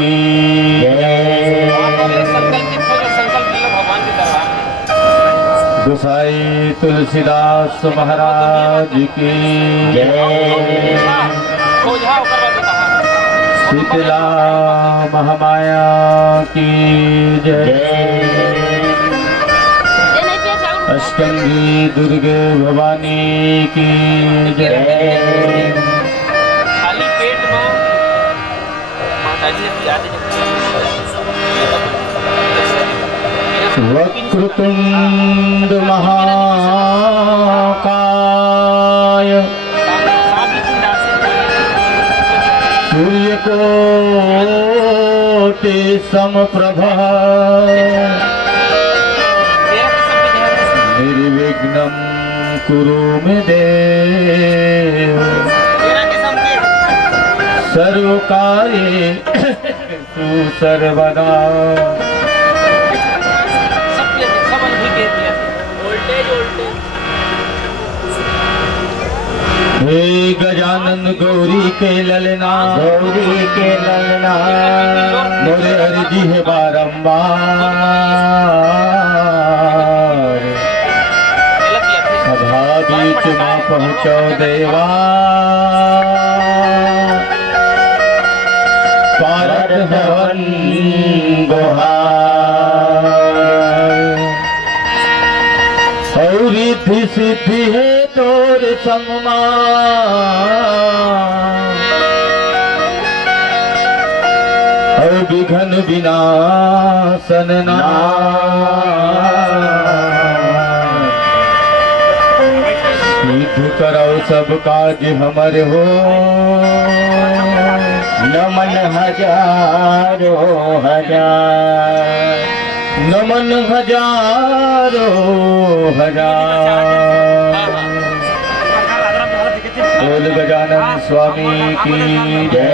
की गोसाई तुलसीदास महाराज की शीतला महामाया की जय। अष्टंगी दुर्गे भवानी की जय। खाली पेट में माताजी ने याद वक्रतुंड महाकाय सूर्यकोटि समप्रभा निर्विघ्नं कुरु मे देव सर्वकार्येषु सर्वदा। हे गजानन गौरी के ललना मोरे अर्जी है बारंबार सभा बीच में पहुँचो देवा पारद हवन गुहार और रिद्धि सिद्धि है तोर संगमा और विघ्न विनाशन सिद्ध करो सब काज हमर हो नमन हजारों हजार नमन हजारों हजार। बोल गजानन स्वामी की जय।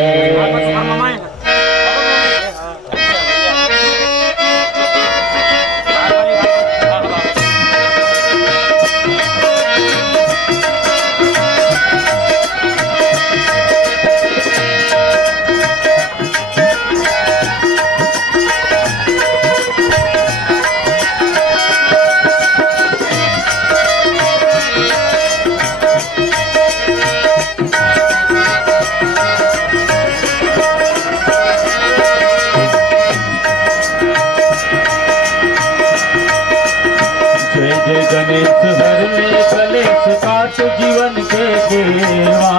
गणेश हर में कलेश काट जीवन के केवा।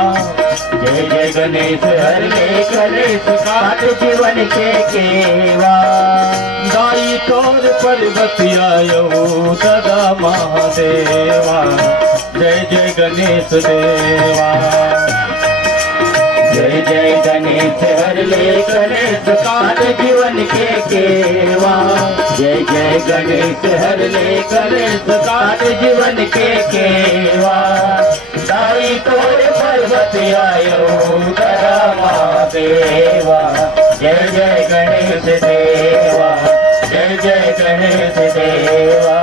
जय जय गणेश हर में कलेश काट जीवन के केवा। दाई तोर पर्वत आयो सदा महादेवा। जय जय गणेश देवा। जय जय गणेश हर ले कलेश काट जीवन के केवा। जय जय गणेश हर ले कलेश काट जीवन के केवा। दाई तोर पर्वत आयो सदा महादेवा। जय जय गणेश देवा। जय जय गणेश देवा।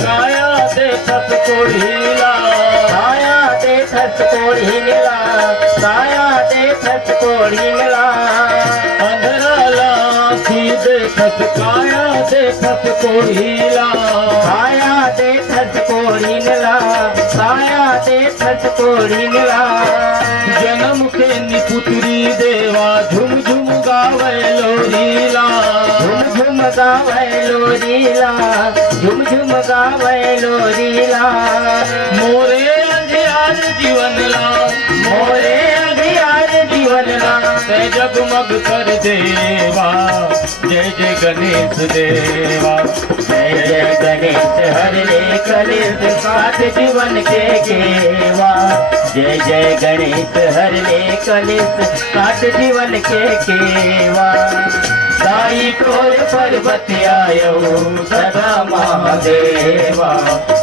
काया देखत कोहिला काया देखत कोहिला काया देखत कोहिला। जन्म के निपुत्री देवा झुम झुम गावे लोरीला। झुम झुम गावे लोरीला। झुम झुम गावे लोरीला। मोरे अंधियार जीवनला मोरे अंधियार जीवनला ते जगमग कर देवा। जय जय गणेश देवा। जय जय गणेश हरे कलेश काट जीवन के केवा। जय जय गणेश हरे कलेश काट जीवन के केवा। दाई तोर पर्वत आयो सदा महादेवा।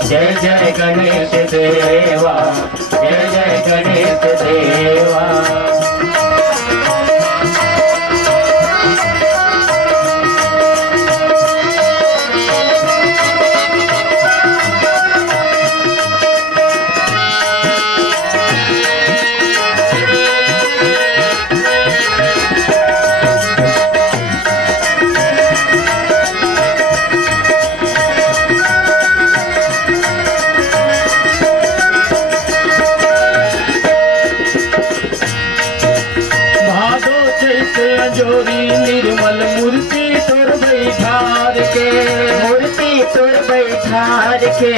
जय जय गणेश देवा। जय जय गणेश देवा। जोरी निर्मल मूर्ति तोर बैठार के। मूर्ति तोर बैठार के।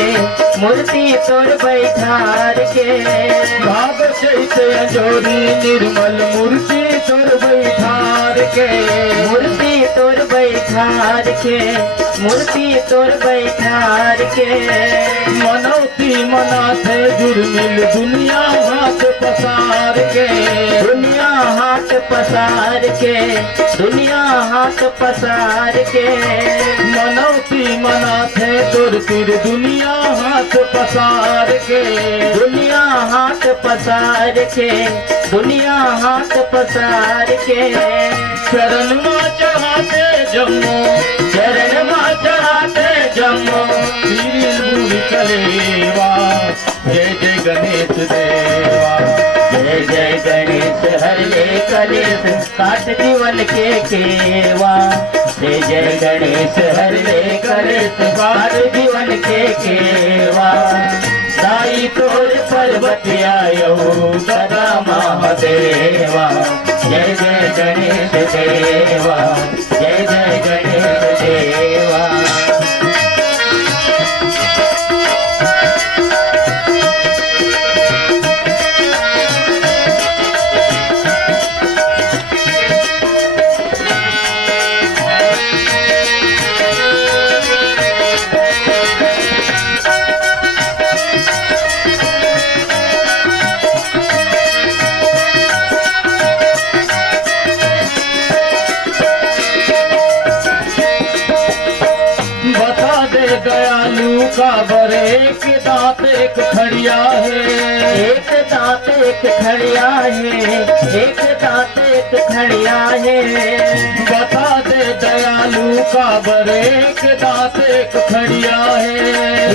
मूर्ति तोर बैठार के। भाग चैत्य जोरी निर्मल मूर्ति तोर बैठार के। मूर्ति तोर बैठार के। मूर्ति तोर बैठार के। मनौती मनाथे जुर्मिल दुनिया हाथ पसार के। दुनिया हाथ पसार के। दुनिया हाथ पसार के। मनौती मनाथे तोर तिर दुनिया हाथ पसार के। दुनिया हाथ पसार के। दुनिया हाथ पसार के। चरण मां चढ़ाते जम्मो। चरण मां चढ़ाते जम्मो। बूढ़ी कलेवा। जय जय गणेश देवा। जय जय गणेश हरे कलेश काट जीवन के केवा। जय जय गणेश हरे कलेश काट जीवन के केवा। दाई तोर पर्वत आयो सदा महादेवा। जय जय गणेश देवा। जय जय गणेश देवा। दयालु का बरे एक दांत एक खड़िया है। एक दांत एक खड़िया है। एक दांत एक खड़िया है। बता दे दयालु का बरे एक दांत एक खड़िया है।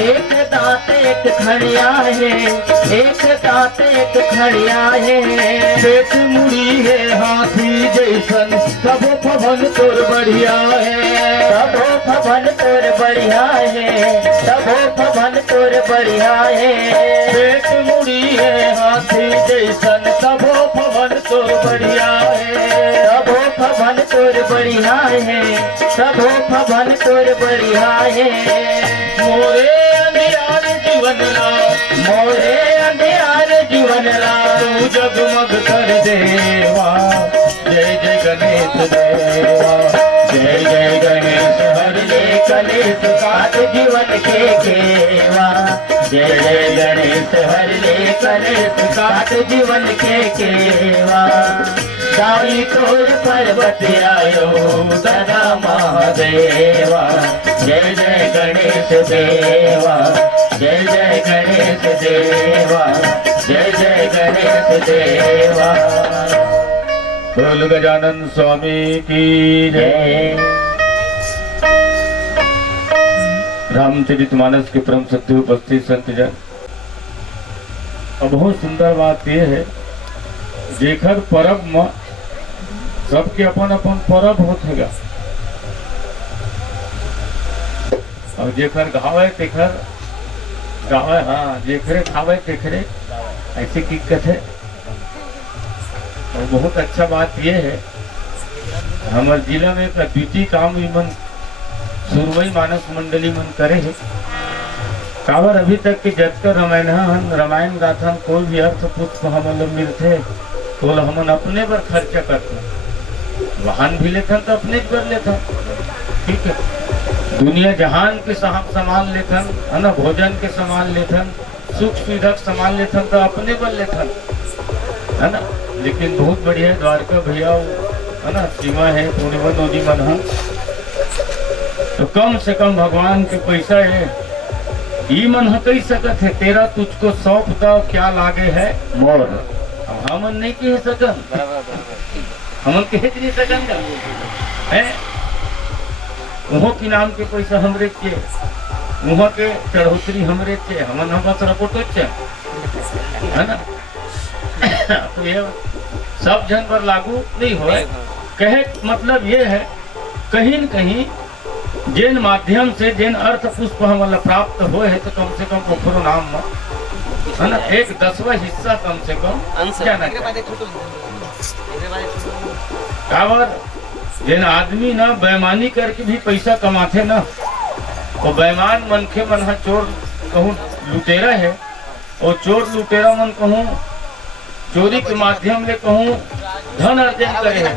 एक दांत एक खड़िया है। एक दांत एक खड़िया है। पेट मुड़ी है हाथी जैसन सब भवन तोर बढ़िया है। सबो भवन तोर बढ़िया है। सबो भवन तोर बढ़िया है। पेट मुड़ी है हाथी जैसन सबो भवन तोर बढ़िया है। सबो भवन तोर बढ़िया है। सबो भवन तोर बढ़िया है। मोरे अंधियार जीवन ला। मोरे अंधियार जीवन ला। तू जगमग कर देवा। जय जय गणेश देवा। जय जय गणेश हरे कलेश काट जीवन के केवा। जय जय गणेश हरे कलेश काट जीवन के केवा। दाई तोर पर्वत आयो सदा महादेवा। जय जय गणेश देवा। जय जय गणेश देवा। जय जय गणेश देवा। बोल गजानन स्वामी की जय। रामचरितमानस के परम सत्य उपस्थित संत जन, बहुत सुंदर बात यह है, जेखर परब में सबके अपन अपन परब होगा और जेखर गावे तेखर गावे, हाँ जेखरे खावे तेखरे, ऐसे की कथे। और बहुत अच्छा बात यह है, हमारे जिला में एक अद्वितीय काम भी मन सुरवई मानस मंडली मन करे है। काबर अभी तक के जतकर रामायण गाथन कोई भी अर्थ पुष्प हमन मिलते तो हमन अपने पर खर्चा करते, वाहन भी लेथन तो अपने कर लेथन, ठीक है, दुनिया जहान के सामान लेथन है ना, भोजन के सामान लेथन, सुख सुविधा के सामान लेथन तो अपने बल लेथन है ना। लेकिन बहुत बढ़िया है द्वारका भैया है ना, सीमा है पूर्णिमा नदी मन है, तो कम से कम भगवान के पैसा है ई मन ह कही सकत है तेरा तुझको सौंपता क्या लागे है मोर। अब हमन नहीं कह सकन, हमन कह नहीं सकन है, वहाँ के नाम के पैसा हमरे के, वहाँ के चढ़ोतरी हमरे के, हमन हम बस रपोटो है ना। तो ये सब जन पर लागू नहीं हो, कहे मतलब ये है कहीं न कहीं जिन माध्यम से जिन अर्थ पुष्प हमला प्राप्त हो है तो कम से कम ओकरो नाम में है ना 1/10वां हिस्सा कम से कम जाना चाहिए। काबर जिन आदमी ना बेईमानी करके भी पैसा कमाते ना, वो बेईमान मनखे मन हा चोर कहूँ लुटेरा है, और चोर लुटेरा मन कहूँ चोरी के माध्यम ले कहूँ धन अर्जन करे है,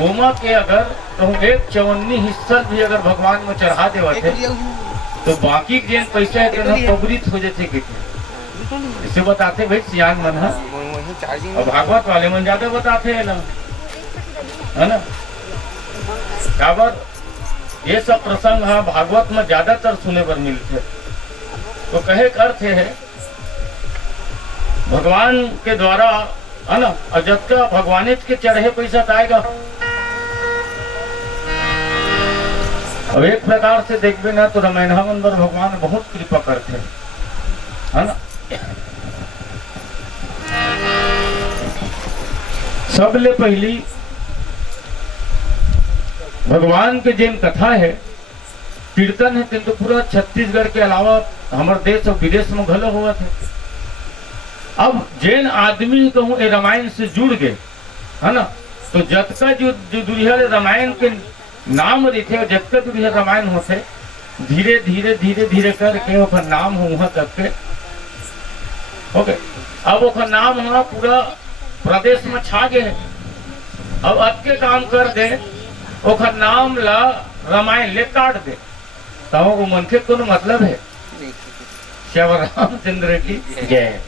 ओमा के अगर कहूँ 1/54 हिस्सा भी अगर भगवान में चढ़ा देवा थे तो बाकी जेन पैसा है तो पबरित हो जाते कितने, इसे बताते भाई सियान मन है, और भागवत वाले मन ज्यादा बताते है ना, है ना। काबर ये सब प्रसंग है भागवत में ज्यादातर सुने पर मिलते, तो कहे का अर्थ है भगवान के द्वारा है ना, अजत का भगवानित के चढ़े पैसा आएगा। अब एक प्रकार से देखबे ना तो रामायण पर भगवान बहुत कृपा करते है ना। सबले पहली भगवान के जिन कथा है कीर्तन है तो पूरा छत्तीसगढ़ के अलावा हमारे देश और विदेश में घलो हुआ थे। अब जैन आदमी कहूँ रामायण से जुड़ गए है ना, तो जतका जो दुनिया रामायण के नाम रखे और जतका दुनिया रामायण होते धीरे धीरे धीरे धीरे करके ओकर नाम हुआ तक के ओके। अब ओकर नाम हुआ पूरा प्रदेश में छा गए। अब अतके काम कर दे ओकर नाम ला रामायण ले काट दे तो वो मनखे को मतलब है। श्याम रामचंद्र की जय।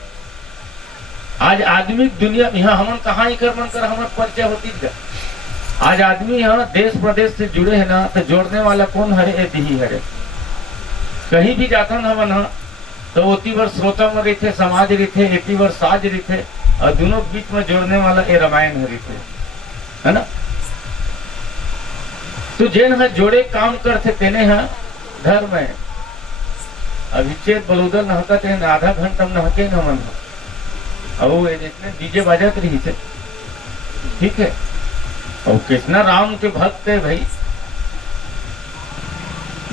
आज आदमी दुनिया यहाँ हमन कहाँ ही कर मन कर हमारे परिचय होती है। आज आदमी यहाँ देश प्रदेश से जुड़े है ना, तो जोड़ने वाला कौन हरे ए दिही हरे। कहीं भी जाता ना हमन हाँ तो ओती बार श्रोता में रहते, समाज रहते, एती बार साज रहते, और दोनों बीच में जोड़ने वाला ये रामायण रहते है ना। तो जैन है जोड़े काम करते तेने हाँ धर्म है। अभिचेत बलूदल नहकते हैं आधा घंटा नहके न मन और जितने डीजे बजाते रही थे ठीक है। और कृष्णा राम के भक्त है भाई,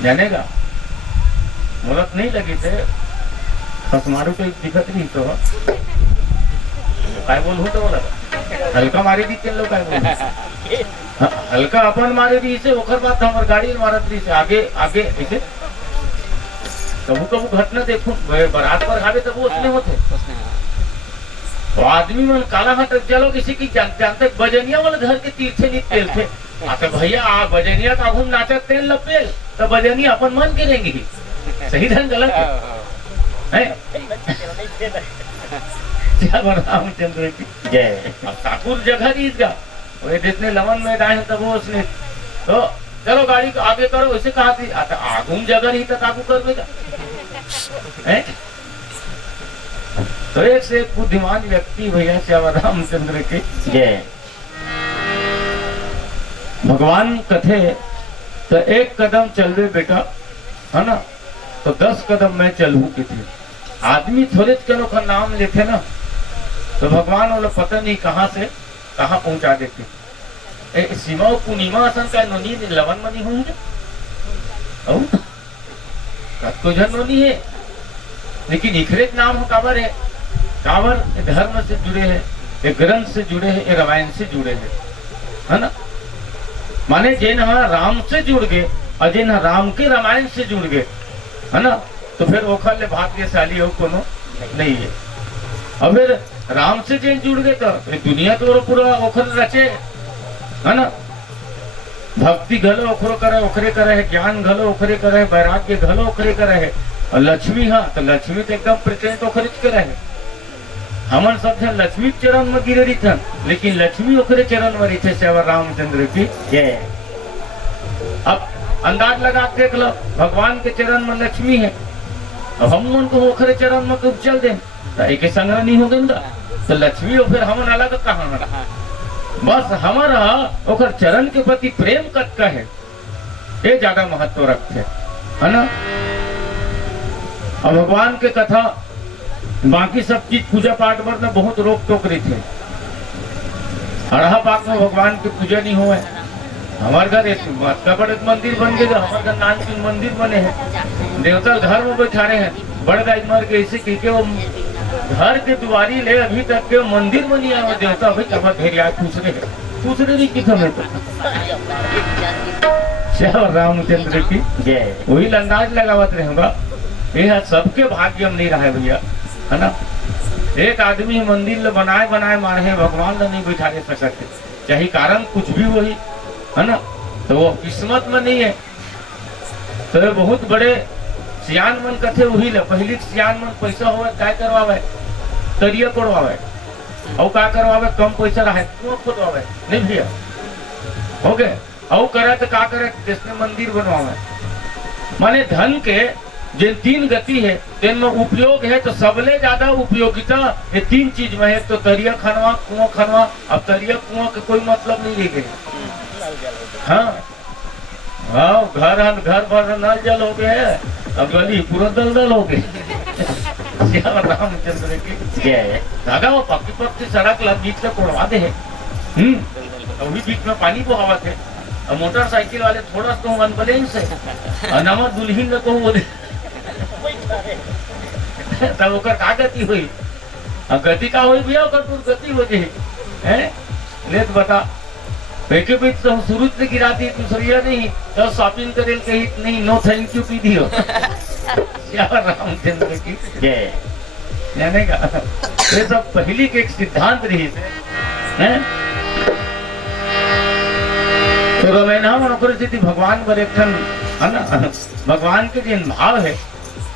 जानेगा मुहूर्त नहीं लगी थे खसमारू को दिखत नहीं तो काय बोल तो बोला हल्का मारे दी तेल लोग काय बोल हल्का अपन मारे दी इसे ओखर बात हमार गाड़ी मारत रही से आगे आगे इसे कबू कबू घटना देखो बारात पर आवे तब वो उसने होते तो आदमी मन काला हाथ चलो किसी की जानते बजनिया वाले घर के तीर्थे नहीं तेल थे आते भैया आ बजनिया का घूम नाचा तेल लपेल तो बजनिया अपन मन करेंगे ही सही ढंग गलत है रामचंद्र की जय। ठाकुर जगह दी इसका वो जितने लवन में गाए तब वो उसने तो चलो गाड़ी को आगे करो वैसे कहा थी आगूम जगह नहीं तक आगू कर देगा। तो एक से एक बुद्धिमान व्यक्ति भैया श्याम रामचंद्र के जय। भगवान कथे तो एक कदम चलवे बेटा है ना, तो 10 कदम मैं चलू के थे। आदमी थोड़े चलो का नाम लेते ना तो भगवान वाला पता नहीं कहाँ से कहाँ पहुंचा देते। सीमा पूर्णिमा असन का नोनी लवन मनी होंगे तो जन नोनी है, लेकिन इखरे नाम हो काबर है, काबर धर्म से जुड़े हैं, ये ग्रंथ से जुड़े हैं, ये रामायण से जुड़े हैं है ना। माने जिन हाँ राम से जुड़ गए और जिन राम के रामायण से जुड़ गए है ना, तो फिर ओखर ले भाग्यशाली हो कोनो नहीं है। अब फिर राम से जिन जुड़ गए तो दुनिया तो पूरा ओखर रचे है ना। भक्ति घलो ओखरो करे ओखरे करे है, ज्ञान घलो ओखरे करे है, वैराग्य घलो ओखरे करे है, और लक्ष्मी हाँ तो लक्ष्मी तो एकदम प्रेजेंट ओखरे करे है। हमन सब जन लक्ष्मी के चरण में गिरे रही थन, लेकिन लक्ष्मी ओखरे चरण में रही थे श्री रामचंद्र की जय। अब अंदाज लगा के देख लो, भगवान के चरण में लक्ष्मी है, अब हम उनको ओखरे चरण में कब चल दे तो एक संग्रह नहीं हो गया, तो लक्ष्मी और फिर हमन अलग कहाँ रहा। बस हमारा ओखर चरण के प्रति प्रेम कत का है, ये ज्यादा महत्व रखते है ना। अब भगवान के कथा बाकी सब चीज पूजा पाठ पर ना बहुत रोक टोक रही थे। अड़हा पाक में भगवान की पूजा नहीं हुआ है। हमारे घर एक बड़े मंदिर बन गए, हमारे घर नानचुन मंदिर बने हैं, देवता घर में बैठा रहे हैं, बड़े दाई मर के ऐसे कि वो घर के दुआरी ले अभी तक के मंदिर में नहीं आया देवता। भाई अब घेरिया पूछ रहे कि हमें तो श्री रामचंद्र की जय। वही अंदाज लगावत रहेगा, ये सबके भाग्य में नहीं रहा है भैया, है ना। एक आदमी मंदिर बनाए बनाए मारे हैं, भगवान ने नहीं बैठा दे सकते, चाहे कारण कुछ भी वही है ना, तो वो किस्मत में नहीं है। तो बहुत बड़े सियान मन कथे वही ले, पहली सियान मन पैसा होवे क्या करवावे, तरिया कोड़वावे, और क्या करवावे कम पैसा रहे कुआं खोदवावे नहीं भैया हो गए, और करे तो क्या करे जिसने मंदिर बनवावे। माने धन के जिन तीन गति है जिनमें उपयोग है, तो सबले ज्यादा उपयोगिता ये तीन चीज में है, तो तरिया खनवा कुआं खनवा। अब तरिया कुआं का कोई मतलब नहीं रह गया। हाँ हाँ घर भर नल जल हो गया है, अब गली पूरा दलदल हो गई। रामचंद्र की जय। दादा वो पक्की पक्की सड़क बीच में कोड़वा दे है, अभी बीच में पानी को हवा थे, और मोटरसाइकिल वाले थोड़ा तो अनबैलेंस है, और नमक दुल्हीन को बोले तब ओकर का गति हुई, गति का हुई भैया ओकर दुर्गति हो गई है। ले तो बता बेके बीच तो शुरू से गिरा दी दूसरिया नहीं, तो शॉपिंग करे कही नहीं, नो थैंक यू पी दियो। रामचंद्र की जय। यानी का ये सब पहली के एक सिद्धांत रही है। तो रमैना मनोकृति भगवान पर एक है ना, भगवान के जिन भाव है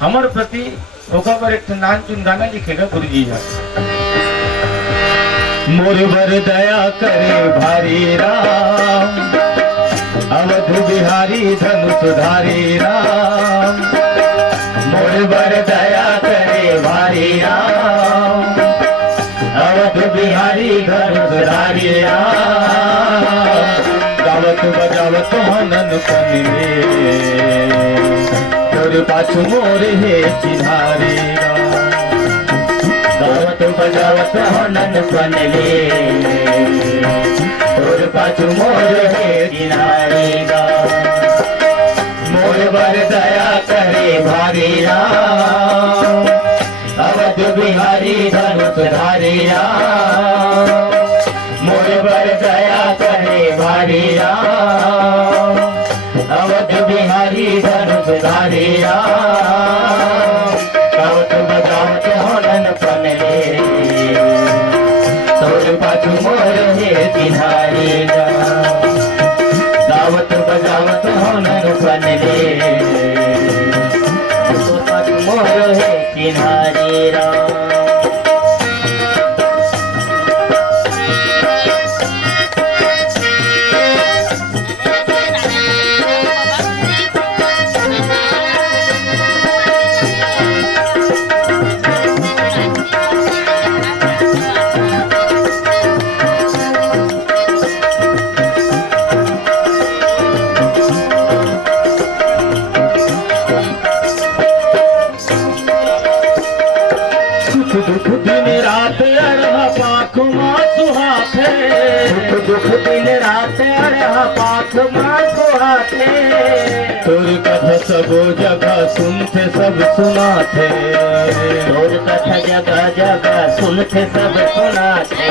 हमारे प्रति ओका पर एक नान चुन गाना लिखेगा गुरु जी है। मोर बर दया करे भारी राम, अवध बिहारी धनुषधारी राम। मोर बर दया करे भारी राम, अवध बिहारी धनुषधारी राम। गावत बजावत हनन कनिले, तोर पाछू मोर हे चिन्हारी राम। गावत बजावत हनन कनिले, तोर पाछू मोर हे चिन्हारी राम। मोर बर दया करे भारी राम, अवध बिहारी धनुषधारी राम। मोर बर दया करे भारी राम, अवध बिहारी धनुषधारी राम। गावत बजावत हनन कनिले, तोर पाछू मोर हे चिन्हारी राम। गावत बजावत हनन कनिले, तोर पाछू मोर हे चिन्हारी राम। दुख दिन रात अड़हा पाख माको हाथे, तोर कथा सब जगह सुनते सब सुनाते। तोर कथा जगह जगह सुनते सब सुनाते।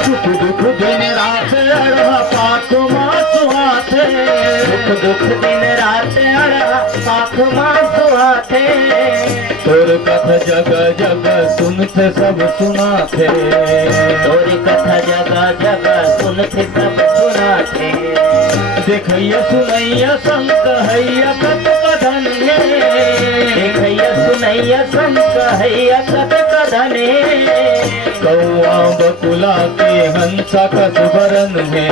सुख दुख दिन रात अड़हा पाख माको हाथे, दुख दिन रात अड़हा पाख माको हाथे। तोर कथा जगह जगह सुनते सब सुनाते। तोर कथा जगह जगह सुनते सब सुनाते। नाथे। देखैया सुनैया संग कहैया कत कधन है, देखैया सुनैया संग कहैया कत कधन है। कौआ बकुला के हंसा कस बरन है,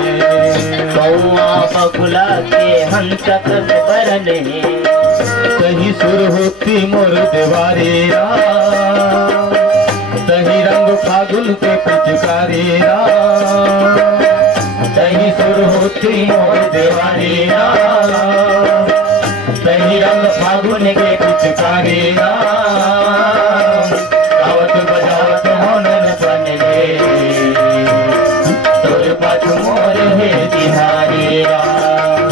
कौआ बकुला के हंस कस बरन है। तही सुर होती मोर देवारी राम, तही रंग फागुन के पिचकारी राम, तही सुर होती मोर देवारी राम, तही रंग फागुन के पिचकारी राम। गावत बजावत मनन बनले, तोर पाछू मोर हे तिहारी राम।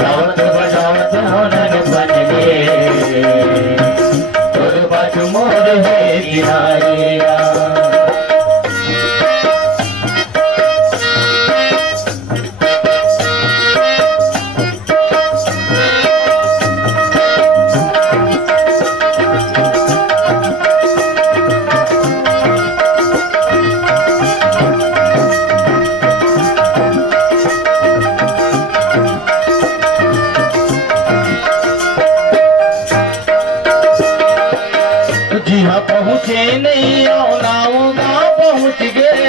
गावत बजावत मनन बनले, तोर पाछू मोर हे तिहारी राम। जिहाँ पहुँचे नहीं आओ नाव गाँव पहुँच गए,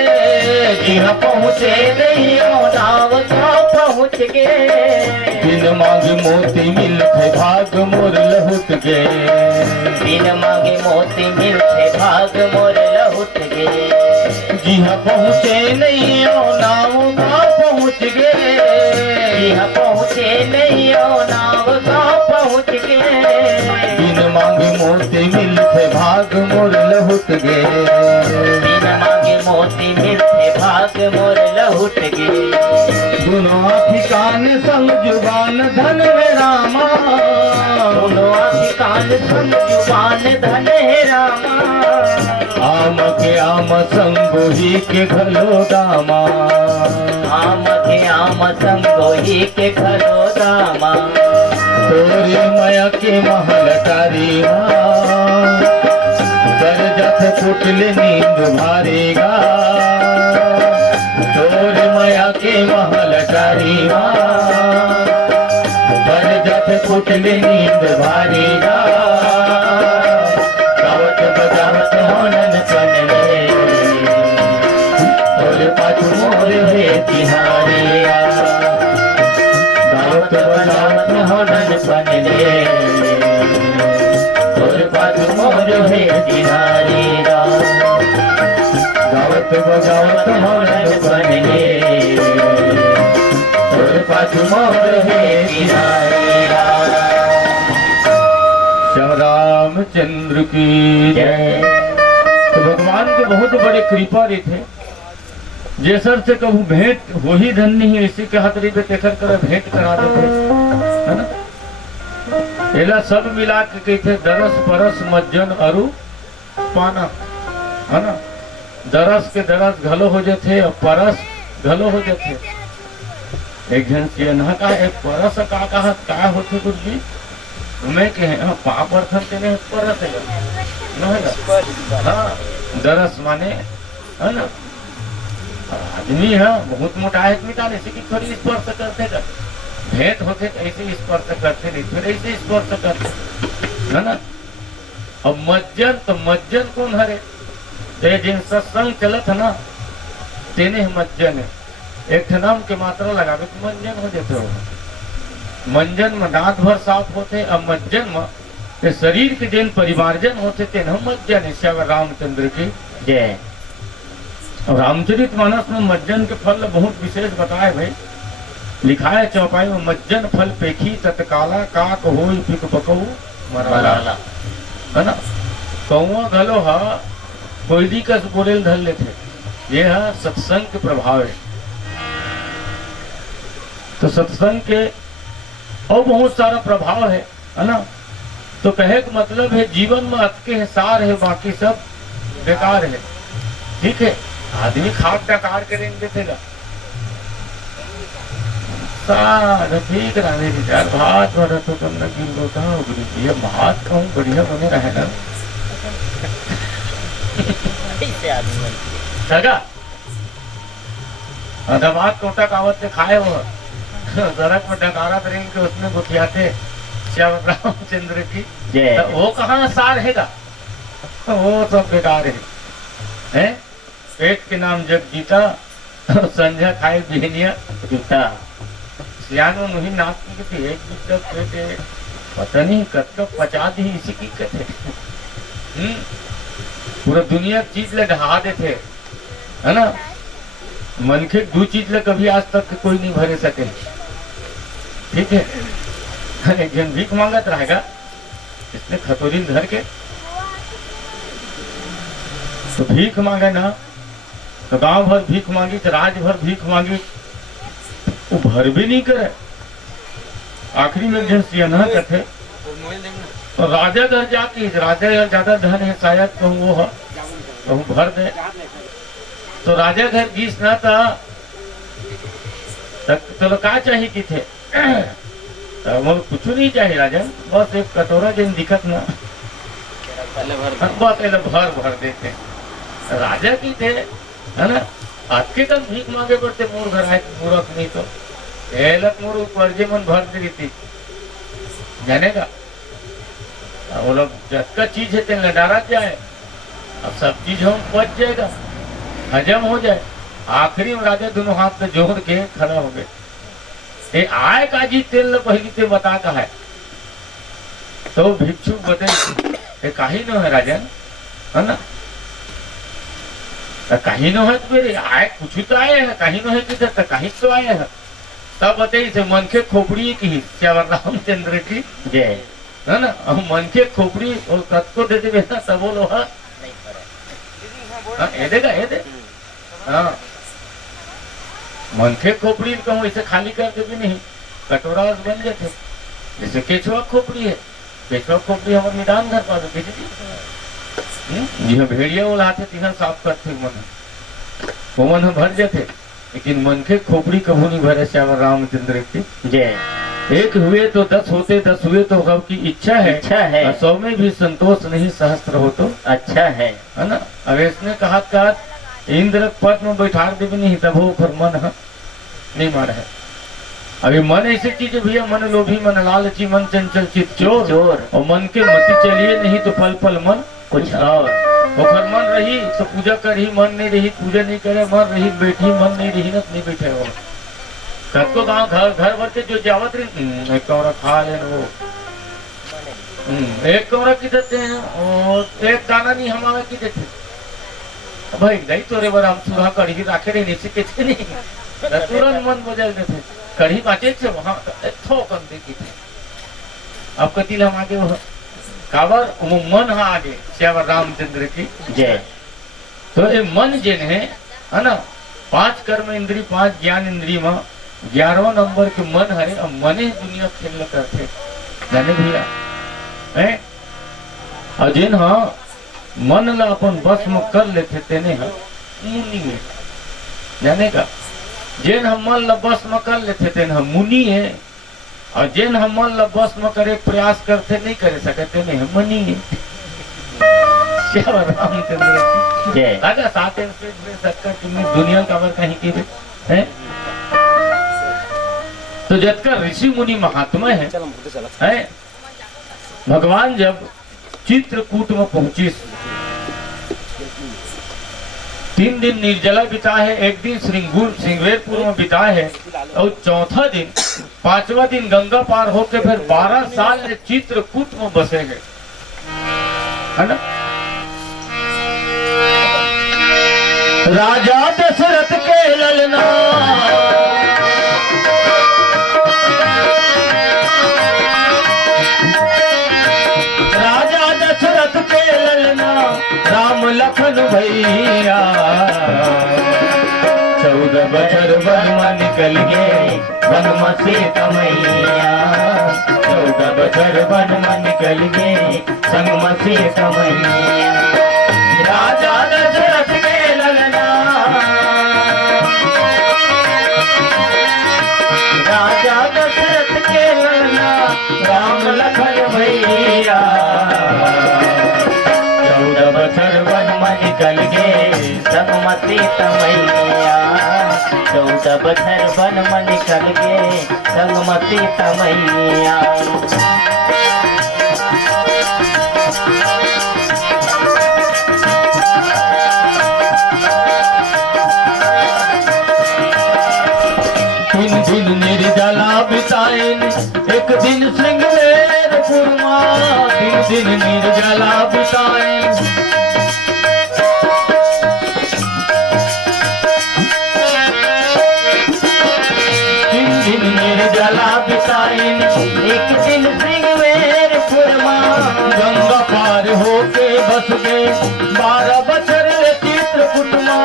जिहाँ पहुँचे नहीं आओ नाव गाँव पहुँच गए। बिन मांगे मोती मिलते भाग मोर लहुट गए, बिन मांगे मोती मिलते भाग मोर लहुट गए। जिहाँ पहुँचे नहीं आओ नाव गाँव पहुँच गए, जिहाँ पहुँचे नहीं आओ नाव गाँव पहुँच गए। बिन मांगे मोती मिलते भाग मोर लहुट गए, बिन मांगे मोती मिलते भाग मोर लहुट गए। दोनों आँखी कान संग जुबान धन है रामा, दोनों आँखी कान संग जुबान धन है रामा। आम के आम संगोही के घलो दामा, आम के आम संगोही के घरो दामा। तोरी माया के महल तारी माँ, कर जथ फुटले नींद भारेगा। तोरी माया के महल तारी माँ, कर जथ फुटले नींद भारेगा। गावत बजावत मनन बनले, तोरे पाछू मोर हे तिहारी राम। गावत बजावत मनन बनले, तोरे पाछू मोर हे तिहारी राम। गावत बजावत मनन बनले, तोरे पाछू मोर हे तिहारी राम। श्याम रामचंद्र की जय। तो भगवान के बहुत बड़े कृपा रे थे, जैसर से कहूँ भेंट हो ही धन नहीं, इसी के हाथरी पे तेखर कर भेंट करा देते, है ना। एला सब मिला के कहते दरस परस मज्जन अरु पाना, है ना। दरस के दरस घलो हो जाते और परस घलो हो जाते। एक जन से न का एक परस का होते गुरु जी, मैं कहे पाप अर्थन तेने परस है न है ना। हाँ, दरस माने है ना, आदमी है बहुत मोटा है मिटाने से कि थोड़ी स्पर्श करते कर भेंट होते तो ऐसे स्पर्श करते नहीं, फिर ऐसे स्पर्श करते है ना। अब मज्जन तो मज्जन कौन हरे, तो जिन सत्संग चलत है ना तेने मज्जन है। एक नाम के मात्रा लगावे तो मंजन हो जाते हो। मंजन में दांत भर साफ होते, अब मज्जन में शरीर के जिन परिवारजन होते तेन मज्जन है। श्याम रामचंद्र की जय। रामचरित मानस में मज्जन के फल बहुत विशेष बताए भाई, लिखा है चौपाई में मज्जन फल पेखी तत्काला काक होई पिक पकऊ मराला, है ना। कौआ घलो हा कोयली का बोले धर लेते, ये है सत्संग के प्रभाव है। तो सत्संग के और बहुत सारा प्रभाव है ना। तो कहे का मतलब है जीवन में अटके है सार है, बाकी सब बेकार है। ठीक है, आदमी खाक डकार करेंगे देगा सार ठीक रहने की यार। भात भरा तो करना गिन होता है गुरु जी, अब भात कहूँ बढ़िया बने रहे ना दबात टोटा कावत से खाए वो सड़क में डकारा रेल के उसमें गुथियाते श्याम रामचंद्र की जय। तो वो कहाँ सार हैगा, वो सब बेकार है। पेट के नाम जग जीता संध्या खाए बिहनिया जूता सियानो नहीं नाप की थी एक दूसरे पेट पता नहीं कब तक पचा दी इसी की कथे। पूरा दुनिया चीज ले ढहा देते है ना, मन के दो चीज ले कभी आज तक कोई नहीं भरे सके। ठीक है, एक जन भीख मांगत रहेगा इसने खतोरी धर के तो भीख मांगे ना, तो गांव भर भीख मांगी तो राज भर भीख मांगी, वो भर भी नहीं करे। आखिरी में जन सियाना कथे तो राजा घर जाके, राजा घर ज्यादा धन है शायद कहूँ वो है कहूँ भर दे, तो राजा घर गीस ना था चलो का चाहिए कि थे तो कुछ नहीं चाहिए राजा, बस एक कटोरा जिन दिखत ना बस भर भर देते। राजा की थे है ना, आपके कल भीख मांगे पड़ते मोर घर आए मूर्ख नहीं तो एलक मोर पर्जे मन भर दे थी जाने का। वो लोग जब चीज है तेल डारा जाए, अब सब चीज हम पच जाएगा हजम हो जाए। आखिरी में राजा दोनों हाथ में जोड़ के खड़ा हो गए। ये आय का जी तेल पहली ते बता का है तो भिक्षु बते काही न है राजा है ना, कहीं न है तो मेरे आए कुछ तो आए है, कहीं न है किधर तो कहीं तो आए है। तब बताइए से मन के खोपड़ी की श्याम रामचंद्र की जय है ना, मन के खोपड़ी और कत को दे दे ना तब बोलो हाँ ये देगा ये दे हाँ मन के खोपड़ी कहूँ इसे खाली करके भी नहीं कटोरा बन जाते। जैसे केचुआ खोपड़ी है, केचुआ खोपड़ी हमारे निदान घर पा दो जी भेड़िया वो लाते तीन साफ करते मन वो मन भर जाते, लेकिन मन के खोपड़ी कभू नहीं भरे श्याम रामचंद्र की जय। एक हुए तो 10 होते, 10 हुए तो सब की इच्छा है 100 में भी संतोष नहीं सहस्त्र हो तो अच्छा है ना। अब इसने कहा इंद्र पद में बैठा दे भी नहीं तब वो फिर मन है नहीं मार है। अभी मन ऐसी चीज है भैया, मन लोभी मन लालची मन चंचल चित चोर और मन के मति चलिए नहीं तो पल पल मन कुछ और फिर मन रही तो पूजा कर ही, मन नहीं रही पूजा नहीं करे, मन रही बैठी मन नहीं रही ना नहीं बैठे हो। सबको गाँव घर भर के जो जावत रही एक कमरा खा ले वो एक कमरा की देते हैं और एक दाना नहीं हमारा की देते भाई नहीं तो रे हम सुधा कढ़ी राखे रही नहीं के नहीं तुरंत मन बदल देते कढ़ी बाचे से वहां थोकन देखी थे। अब कतिल हम आगे वो काबर वो मन है आगे श्याम रामचंद्र की जय। तो ये मन जिन है ना 5 कर्म इंद्री 5 ज्ञान इंद्री में 11वां नंबर के मन हरे अब मने दुनिया खेल करते जाने भैया है। और जिन हाँ मन ला अपन बस में कर लेते तेने हाँ मुनि है जाने का, जिन हम मन ला बस में कर लेते तेने हम मुनि है, और जिन हम मन ला बस में करे प्रयास करते नहीं करे सकते नहीं हम मनी है। श्याम रामचंद्र जय। राजा साथ तुम्हें दुनिया का वर कहीं की है तो जतकर ऋषि मुनि महात्मा है। भगवान जब चित्रकूट में पहुंची 3 दिन निर्जला बिता है, 1 दिन श्रृंगेरपुर में बिता है और चौथा दिन 5वां दिन गंगा पार होके फिर 12 साल चित्रकूट में बसेंगे है ना। राजा दशरथ के ललना राम लखन भैया 14 बछर वन में निकल गए वन में सीता मैया 14 बछर वन में निकल गए संग में सीता मैया। राजा दशरथ के ललना राजा दशरथ के ललना राम लखन भैया 14 बछर वन में निकल गए संगमती तमैया 14 बछर वन में निकल गे संगमती तमैया तीन दिन निर्जला बिताइन एक दिन श्रृंगेरपुर माँ 3 दिन निर्जला बिताइन निर्जला बिताइन एक दिन श्रृंगेरपुर माँ गंगा पार होके बस गए 12 बछर चित्रकूट माँ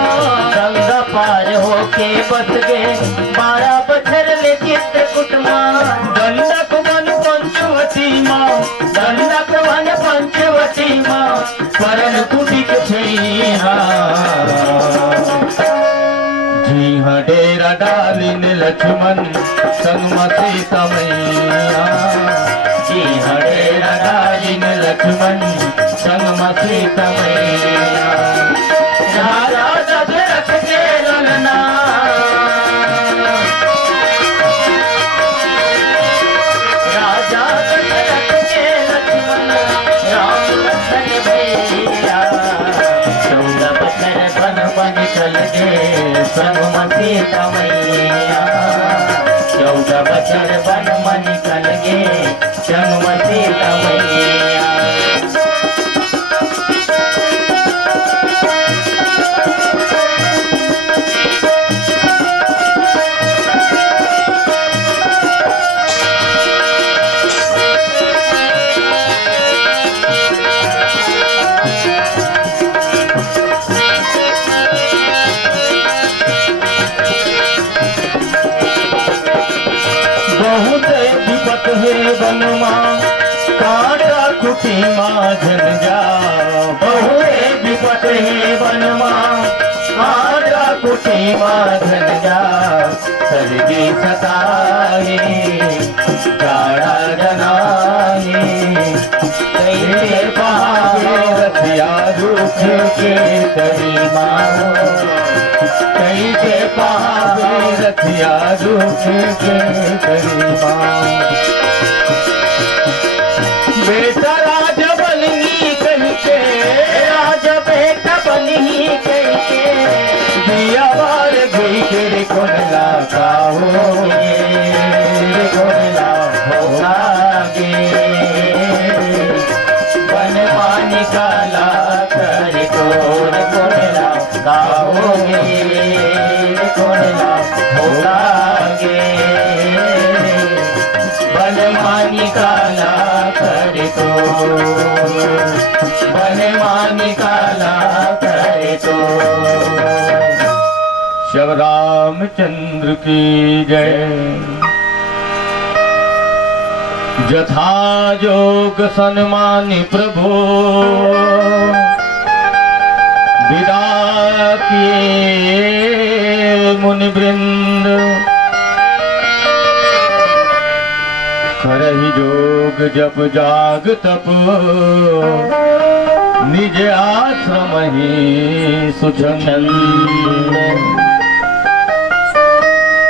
गंगा पार होके बस गए 12 बछर ले चित्रकूट माँ दंडक वन पंचवटी माँ दंडक वन पंचवटी माँ परन कुटिक छैया जी हाँ डेरा डालिन लक्ष्मण संगमती तमैया जी हाँ डेरा डालिन लक्ष्मण संगमती तमैया राजा दशरथ के ललना राजा दशरथ के लक्ष्मण राम लखन भैया 14 बछर वन चल गे संगमती तमैया 14 बछर वन में निकल गे संगमती तमैया बहुत विपत है वनमा कांटा कुटी माझन जा बहुए विपत है वनमा कांटा कुटी माझन जा सर्दी सताए जाड़ा जनाए कैसे पावे रथिया रूप के करी माँ कैसे पावे रथिया रूप के करी माँ बेटा राज बनी कह के राज बेटा बनी कह के दिया बार गई के कोनला काओगे कोनला होगे बन पानी काला कर तोड़ कोनला गाओगे कोनला होगे बन पानी काला कर तो बन पानी काला कर तो शिव रामचंद्र की जय जथा जोग सन्मानि प्रभु विदा किए मुनि वृंद करहि जोग जप जाग तप निज आश्रम ही सुचंद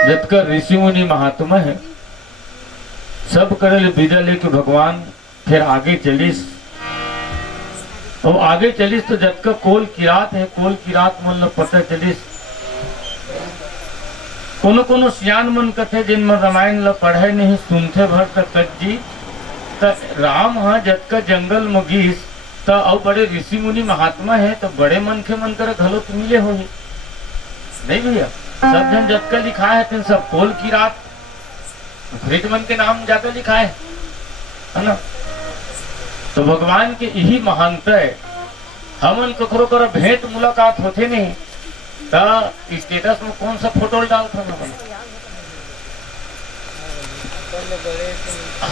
जतकर ऋषि मुनि महात्मा है सब करल विदा लेके भगवान फिर आगे चलिस और आगे चलिस तो जतका कोल की रात है कोल की रात मन ल पता चलिस कोनो कोनो सियान मन कथे जिनमें रामायण ल पढ़े नहीं सुनते भर तक जी त राम हाँ जतका जंगल में गिस त और बड़े ऋषि मुनि महात्मा है तो बड़े मन के मन कर घलो तो मिले हो नहीं भैया सब जन जतका लिखा है तीन सब कोल की रात मन के नाम जाकर लिखा है ना तो भगवान के यही महानता है हमन ककरो कर भेंट मुलाकात होते नहीं तो स्टेटस में कौन सा फोटो डालता ना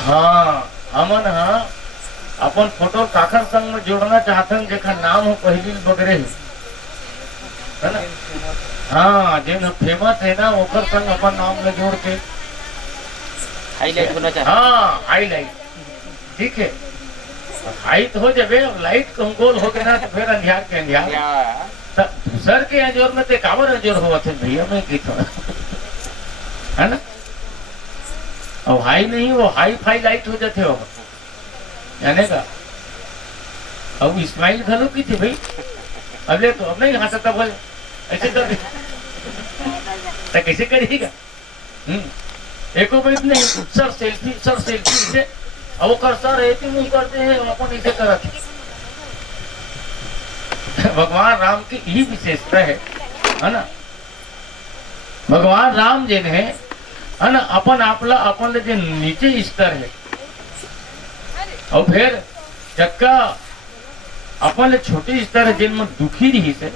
हाँ हमन हाँ अपन फोटो काखर संग में जोड़ना चाहते हैं जेखा नाम हो पहली बगरे है ना हाँ जिन फेमस है ना ओकर संग अपन नाम में जोड़ के हाईलाइट करना चाहते हाँ हाईलाइट ठीक है हाइट हो जाए लाइट कम गोल हो गया ना तो फिर अंधियार के अंधियार दूसर के अंजोर में ते कावर अंजोर हुआ थे भैया मैं की था है ना। अब हाई नहीं वो हाई फाई लाइट हो जाते हो जाने का। अब इस्माइल घलो की थी भाई अगले तो अब नहीं हंसता बोले ऐसे कर तो कैसे करेगा। एको बात नहीं सर सेल्फी से अब वो कर सर ऐसे नहीं करते हैं अपन इसे करते। भगवान राम की यही विशेषता है ना। भगवान राम जिन है ना अपन आपला अपन जो नीचे स्तर है और फिर जबका अपन छोटे स्तर है जिन मन दुखी रही से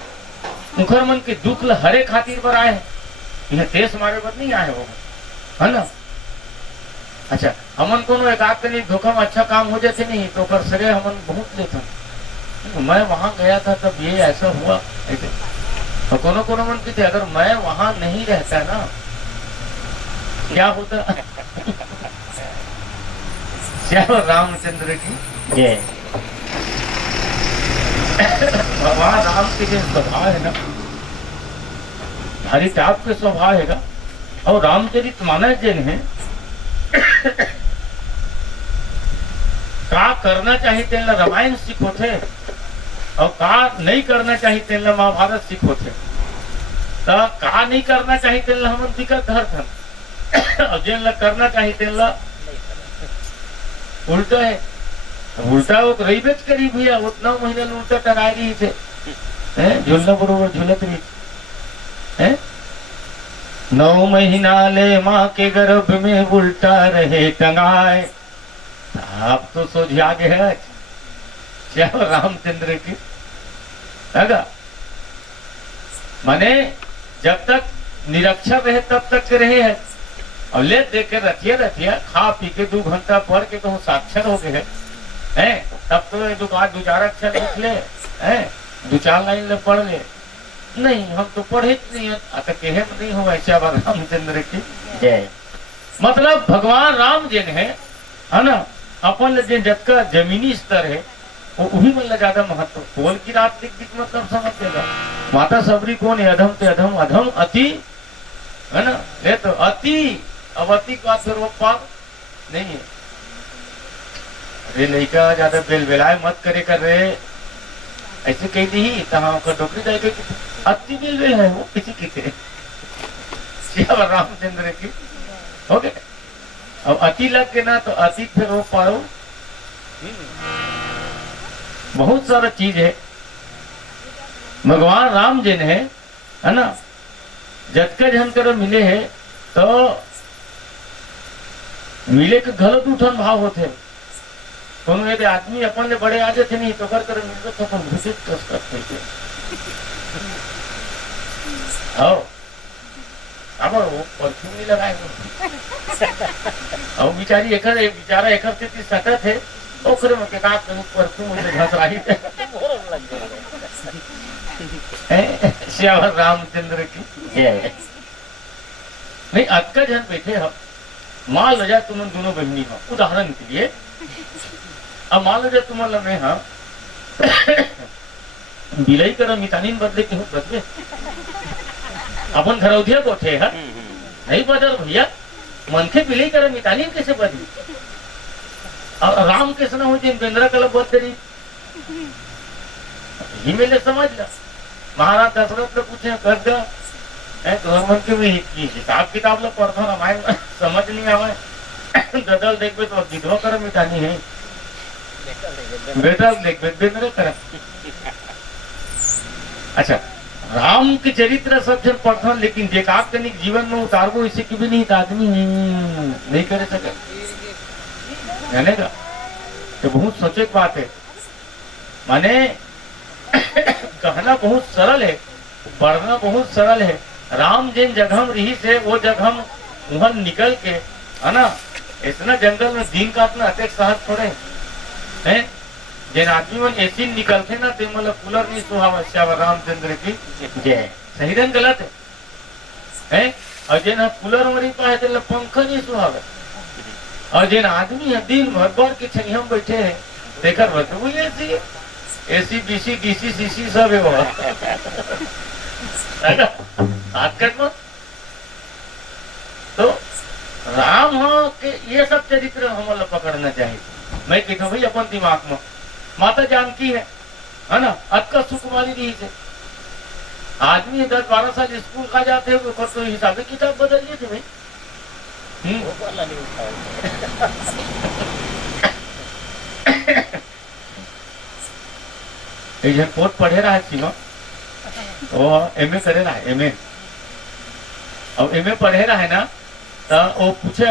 उखर मन के दुख ल हरे खातिर पर आए यह देश हमारे पर नहीं आए हो है ना। अच्छा हमन को एक आध कहीं धोखा में अच्छा काम हो जाते नहीं तो कर सरे हमन बहुत लेता मैं वहां गया था तब ये ऐसा हुआ ऐसे और कोनो मन की थे अगर मैं वहां नहीं रहता ना क्या होता। श्याम रामचंद्र की जय। भगवान राम के जो स्वभाव है ना हरिताप के स्वभाव है ना और रामचरित मानस जिन है का करना चाहिए तेल रामायण सीखो थे और का नहीं करना चाहिए तेल महाभारत सीखो थे तो का नहीं करना चाहिए तेल हम दिक्कत धर था और जिन करना चाहिए तेल उल्टा है उल्टा वो रही बेच करी भैया वो 9 महीने उल्टा टंगाई रही थे झूलना बरोबर झूलत रही है 9 महीना ले माँ के गर्भ में उल्टा रहे टंगाए। आप तो सोझा गए है श्याम रामचंद्र की अगा माने जब तक निरक्षर रहे तब तक रहे है और ले देकर रथिया खा पी के 2 घंटा पढ़ के कहूँ साक्षर हो गए है तब तो 2 4 अक्षर लिख ले है 2-4 लाइन ले पढ़ ले नहीं हम तो पढ़े नहीं है कहे नहीं हो ऐसा रामचंद्र की जय। मतलब भगवान राम जिन है ना अपन जिन जबका जमीनी स्तर है वो वही मतलब ज्यादा महत्व बोल की रात दिख मतलब समझ देगा। माता सबरी कौन है अधम ते अधम अधम अति है ना ये तो अति अब अति का फिर वो पाप नहीं है। अरे लड़का ज्यादा बेलबेलाए मत करे कर रहे ऐसे कह दी तहाँ का डोकरी जाएगा अति बेलबेल है वो किसी की थे श्याम रामचंद्र की हो गए। अब अति लग के ना तो अति फिर वो पारो बहुत सारा चीज है। भगवान राम जिन है ना जतका जन कर मिले है तो मिले के गलत उठन भाव होते कोनो यदि आदमी अपन ले बड़े आ जाते नहीं तो कर मिलते तो अपन विशिष्ट करते थे आओ अब वो परफ्यूम नहीं लगाए और बेचारा एकर से सटत है ओकरे में के का परफ्यूम में घस रही है श्याम रामचंद्र की जय। नहीं अतका जन बैठे हम मान लो जा तुम दोनों बहनी हो उदाहरण के लिए अब मान लो जा तुम लगे हाँ बिलई कर मितानीन बदले के हो बदले अपन घरौधिया कोठे है नहीं बदल भैया मन के बिलई कर मितानीन कैसे बदली और राम कृष्ण हो जिन बेंद्रा कल बहुत करी ही मैंने समझ ला महाराज दशरथ ने पूछे कर दो मन के भी हिसाब किताब लोग पढ़ता रामायण समझ नहीं आवे ददल देख तो विधवा कर मिटानी है बेटा देख बेंद्रा कर। अच्छा राम के चरित्र सब जन पढ़ता लेकिन जेकाब के जीवन में उतारबो इसे की भी नहीं आदमी नहीं करे सके जानेगा तो बहुत सोचे बात है। माने कहना बहुत सरल है पढ़ना बहुत सरल है। राम जिन जगह रही से वो जगह वहां निकल के है ना इतना जंगल में दिन का अपना अटैक साहस थोड़े हैं जिन आदमी मन ऐसी निकलते ना तो मतलब कूलर नहीं सुहावा श्याम रामचंद्र की जय। सही रंग गलत है और जिन कूलर मरी पाए तो पंखा नहीं सुहावे और जिन आदमी है दिन भर के छनिया में बैठे हैं देखकर बस वो ऐसी एसी बीसी डीसी सीसी सब है वहाँ हाथ कट में। तो राम हो के ये सब चरित्र हमारा पकड़ना चाहिए। मैं कहता हूँ भाई अपन दिमाग में माता जानकी है ना, अतका सुकुमारी रही से आदमी 10-12 साल स्कूल का जाते हैं तो हिसाब किताब बदल लिए थे भाई। कोर्ट पढ़े रहा है सीमा, वो एमए करे रहा है, एमए। अब एमए पढ़े रहा है ना, तो वो पूछे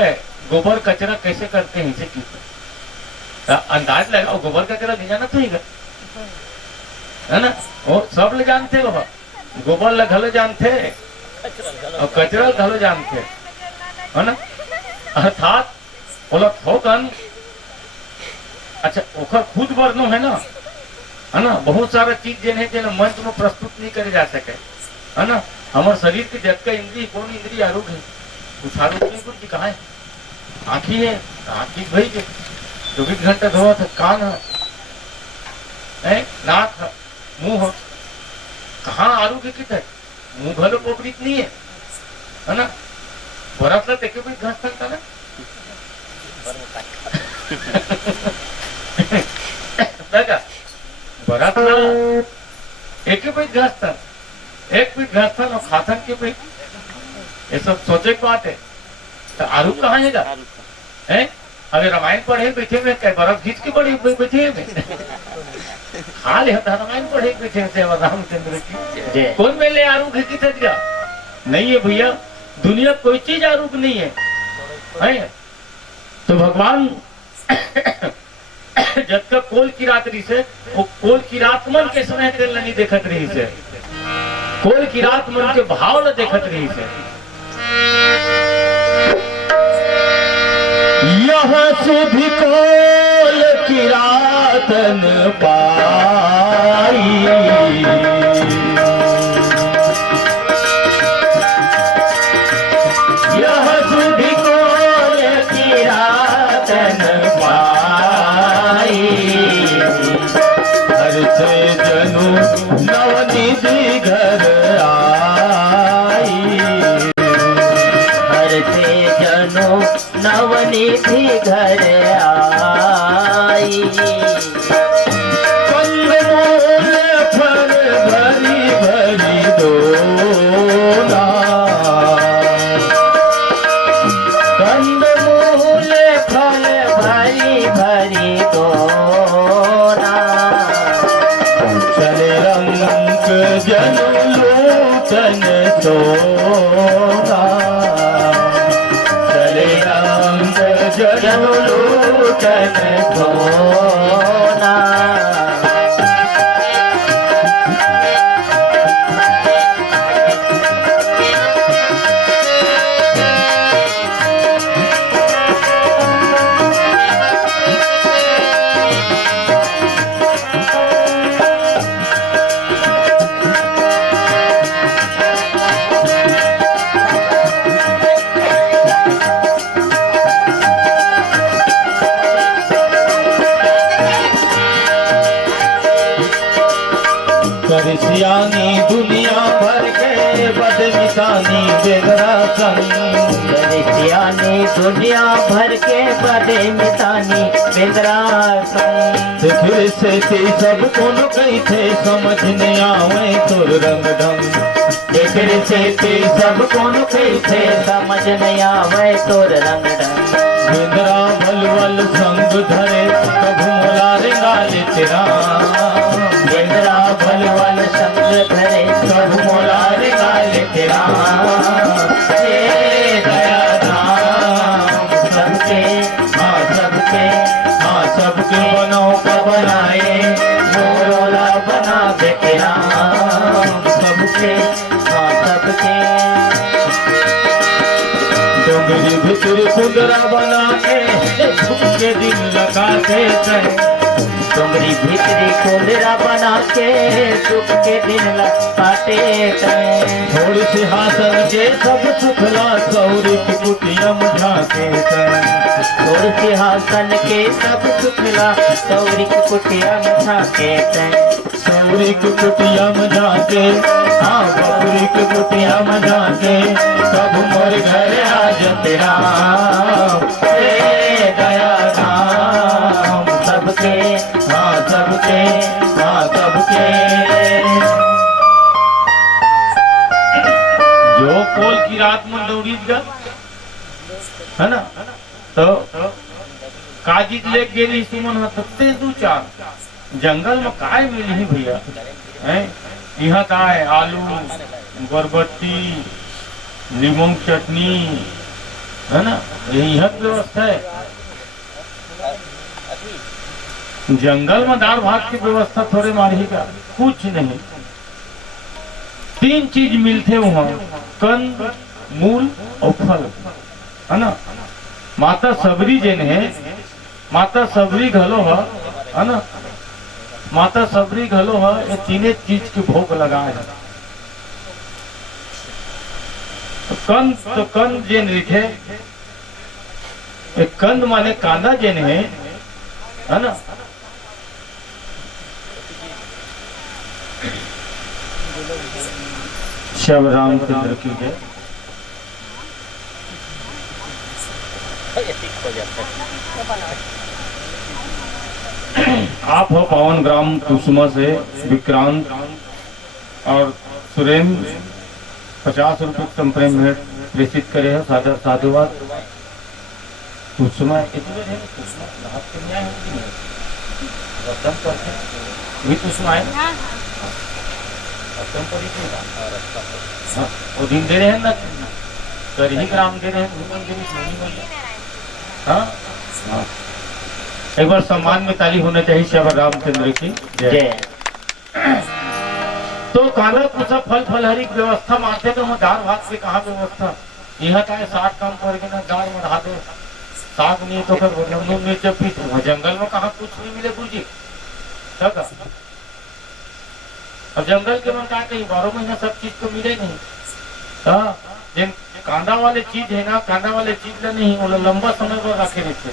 गोबर कचरा कैसे करते हैं इसे, तो अंदाज लगाओ गोबर कचरा ले जाना चाहिए है ना, वो सब ले जानते हो, गोबर लगल जानते और कचरा घलो जानते है ना। अर्थात बोला थोकन अच्छा ओखर खुद वर्णो है ना, बहुत सारा चीज जेने जेने मंच में प्रस्तुत नहीं करे जा सके है ना। हमारे शरीर के जत का इंद्रिय कौन इंद्रिय आरोग्य है, कुछ आरोग्य नहीं, कुछ कहा है आँखी है, आँखी भाई के 24 घंटा धोआ था, कान है, नाक है, मुंह है, कहाँ आरोग्य कितना मुंह भलो पोपड़ित नहीं है ना। बरातला तेके भी घास था ना बरातला एक भी घास था, एक भी घास था ना खातन के भी, ये सब सोचे की बात है। तो आरू कहाँ है? अगर रामायण पढ़े बैठे में कई बर्फ खींच के पढ़े बैठे में खा ले रामायण पढ़े बैठे से रामचंद्र की कौन मेले आरूग की दिया नहीं है भैया, दुनिया कोई चीज आरूग नहीं है। तो भगवान जब तक कोल की रात रही से वो कोल की रात मन के समय तेल नहीं देखत रही से, कोल की रात मन के भाव न देखत रही से। यह सुधि कोल की रातन पाई, यह सुधि कोल की रातन पाई, हर से जनु नवनिधि घर आई, हर से जनु नवनिधि घर आई। कंदमूल फल भरी भरी दोना, कंदमूल फल भरी भरी दोना, चले रंग जनु लोचन सोना, जनु लोचन सोना। करिसियानी दुनिया भर के बदमितानी बेगरा संग, करिसियानी दुनिया भर के बदमितानी बेगरा संग। देखिए से सब कौन कही थे समझ नहीं आवे तोर रंग ढंग, देखिए से सब कौन कही थे समझ नहीं आवे तोर रंग ढंग। बेगरा भल भल संग धरे कभू मोला रे गाले तेरा, बेगरा भल भल संग धरे कभू मोला रे गाले तेरा। दया धाम सबके हाँ सबके हाँ सबके बनो का बनाए, मोरोला बना दे तेरा सबके हाँ सबके। डोंगरी भितर कुंदरा बना के झुक के दिल लगाते थे, तुमरी भीतरी कुंदरा बना के सुख के दिन ला काटे तैं। छोड़ सिंहासन के सब सुखला सौरी की कुटियम झाके छोड़ सिंहासन के सब सुखला सौरी की कुटिया में झाके तैं। सौरी की कुटिया में झाके हाँ गौरी की कुटिया में झाके कब मोर घर आज तेरा दया राम सबके हाँ सबके हाँ सबके। जो कोल की रात में दौड़ी गया है ना तो काजी ले गेली सुमन हते दू चार जंगल में काय मिली भैया हैं यहाँ काय आलू बरबट्टी नींबू चटनी है ना यही व्यवस्था है। जंगल में दाल भात की व्यवस्था थोड़े मारी का कुछ नहीं। 3 चीज मिलते वहाँ कंद मूल और फल है ना। माता सबरी जिन है माता सबरी घलो है ना। माता सबरी घलो है ये तीने चीज के भोग लगाए है। तो कंद जिन लिखे कंद माने कांदा जिन है ना। शिव रामचंद्र की जय। आप हो पावन ग्राम कुसुमा से विक्रांत और सुरेंद्र 50 रुपये संप्रेम भेंट प्रेषित करे है। सादर साधुवाद। कुसुमा कुसुमा है वो दिन दे रहे हैं ना कर ही ग्राम दे रहे हैं। हाँ एक बार सम्मान में ताली होना चाहिए श्याम रामचंद्र की जय। तो कांदा कुछ फल फलहरी की व्यवस्था मानते तो हम दाल भात से कहा व्यवस्था यह का है। 60 काम करके ना दाल में ढा दो साग नहीं तो कर नून मिर्च पीस जंगल में कहा कुछ नहीं मिले गुरुजी। अब जंगल के मन का कहीं 12 महीना सब चीज तो मिले नहीं। हाँ जिन कांदा वाले चीज है ना कांदा वाले चीज नहीं वो लंबा समय पर रखे रहते।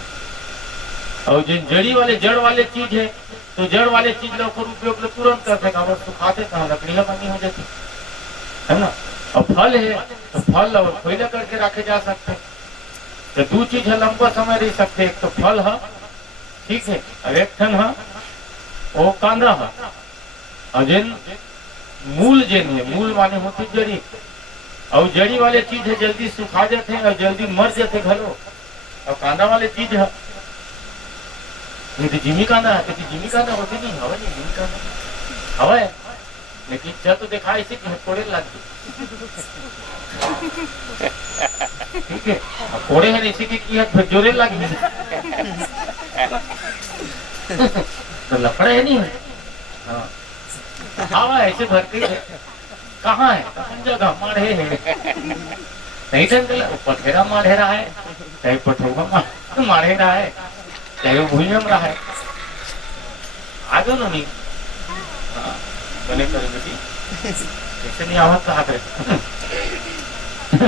और जिन जड़ वाले चीज है तो जड़ वाले चीज लोग उपयोग तुरंत करते हैं सुखाते कहा लकड़ियां बनी हो जाती है ना। और फल है तो फल और कोयला करके रखे जा सकते। तो 2 चीज है लंबा समय रह सकते। एक तो फल है ठीक है और एक ठन है वो कांदा है। और जिन मूल जिन है मूल माने होती जड़ी और जड़ी वाले चीज है जल्दी सुखा जाते हैं और जल्दी मर जाते घरों। और कांदा वाले चीज है जिमी कांदा है तो जिमी कांदा होती नहीं हवा नहीं जिमी कांदा हवा है लेकिन जब तो देखा इसी कोड़े लग ठीक है कोड़े है इसी की जोरे लग तो लफड़े है नहीं है। हाँ हवा ऐसे भरती है कहाँ है जगह माढ़े है नहीं ढंग पथेरा माढ़ेरा है चाहे पठोगा माढ़ेरा है चाहे वो भूयम रहा है आगे नो नहीं बने करे बेटी ऐसे नहीं आवत कहा करे।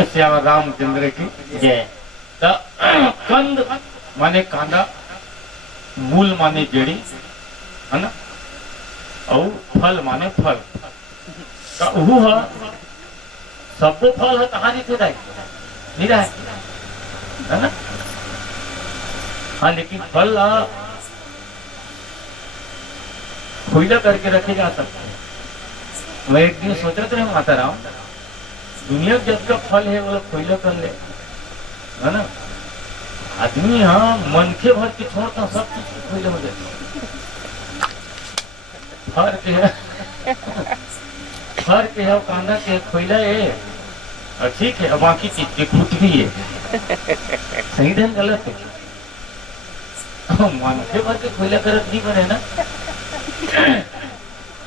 श्याम रामचंद्र की जय। कंद माने कांदा मूल माने जड़ी है ना और फल माने फल का है सब फल है कहानी थे नहीं रहा है ना। हाँ लेकिन फल खोइला करके रखे जा सकते हैं। मैं एक दिन सोचा था माता राम दुनिया जब का फल है वो खोइला कर ले है ना। आदमी हाँ मन के भर के छोड़ता सब चीज खोइला हो जाता फर्क है कांदा के खोइला है और ठीक है बाकी चीज की खुद भी है सही ढंग गलत है। मन के भर के खोइला करत नहीं बने ना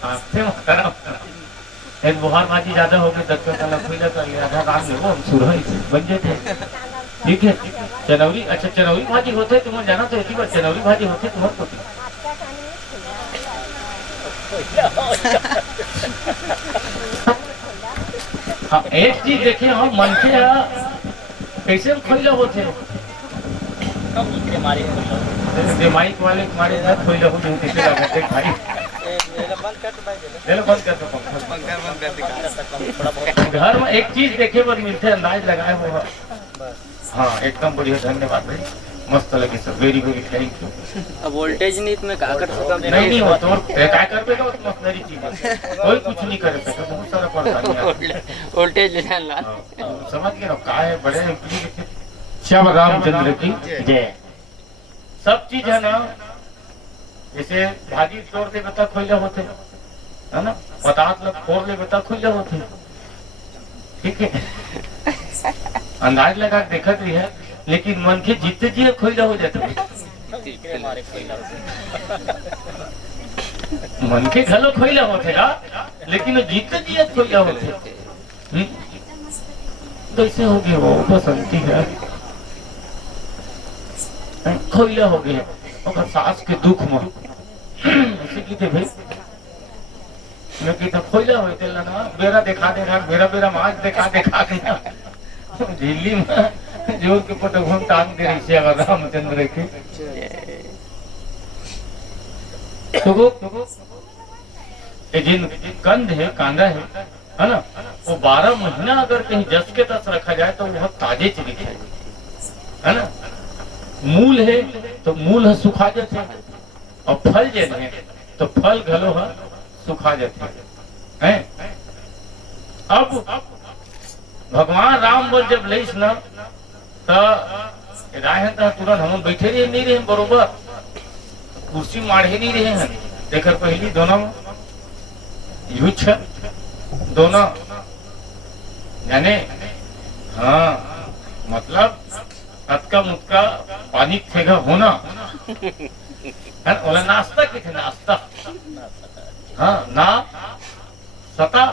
आपसे एक बुहार भाजी ज्यादा हो गई 10 का खोइला कर लिया आधा काम में वो सुरह बन जाते ठीक है। चनौरी अच्छा चनौरी भाजी होते तुम्हें जाना तो इसी बार चनौरी भाजी होते तुम्हारे हाँ, एक चीज देखे हम मन के कैसे खोइला होते माइक वाले हमारे साथ खोइला हो जो कैसे लगाते भाई बंद कर दो घर में एक चीज देखे पर मिलते अंदाज लगाए हुआ। हाँ एकदम बढ़िया, धन्यवाद भाई, मस्त लगी sir, very very thank you. अब वोल्टेज नहीं तुम्हें का कर सकता नहीं हो तो क्या कर पेगा, उस मसनरी चीज है कोई कुछ नहीं कर पेगा, बहुत सारा परेशानी है वोल्टेज ले ला समझ गए ना का है बड़े श्याम रामचंद्र की जय। सब चीज है ना, जैसे भाजी तोड़ दे बता खोइला होते है ना, पतास लोग फोड़ ले बता खोइला होते, ठीक है अंदाज लगा देखत भी है, लेकिन मन के जीते जी खोइला हो जाता मन के घलो खोइला होते ना, लेकिन जीते जी खोइला होते तो ऐसे हो गया वो बसंती है खोइला हो गया और सास के दुख में ऐसे की थे भाई मैं कहता खोइला होते ना बेरा देखा मेरा माज देखा के ना दिल्ली में जोर के पट घूम टांग दे रही श्याम रामचंद्र की तो जिन कंद है कांदा है ना, वो 12 महीना अगर कहीं जस के तस रखा जाए तो वह ताजे चली है ना। मूल है तो मूल है सुखा जाते हैं, और फल जे है तो फल घलो है सुखा जाते हैं। अब भगवान राम बोल जब लईस न राय तुरंत हम बैठे रहे नहीं रहे बरोबर, कुर्सी माढ़े नहीं रहे हैं, देखकर पहली दोनों युद्ध दोनों यानी हाँ मतलब अतका मुतका पानी फेंका होना है, नाश्ता के थे नाश्ता हाँ ना सता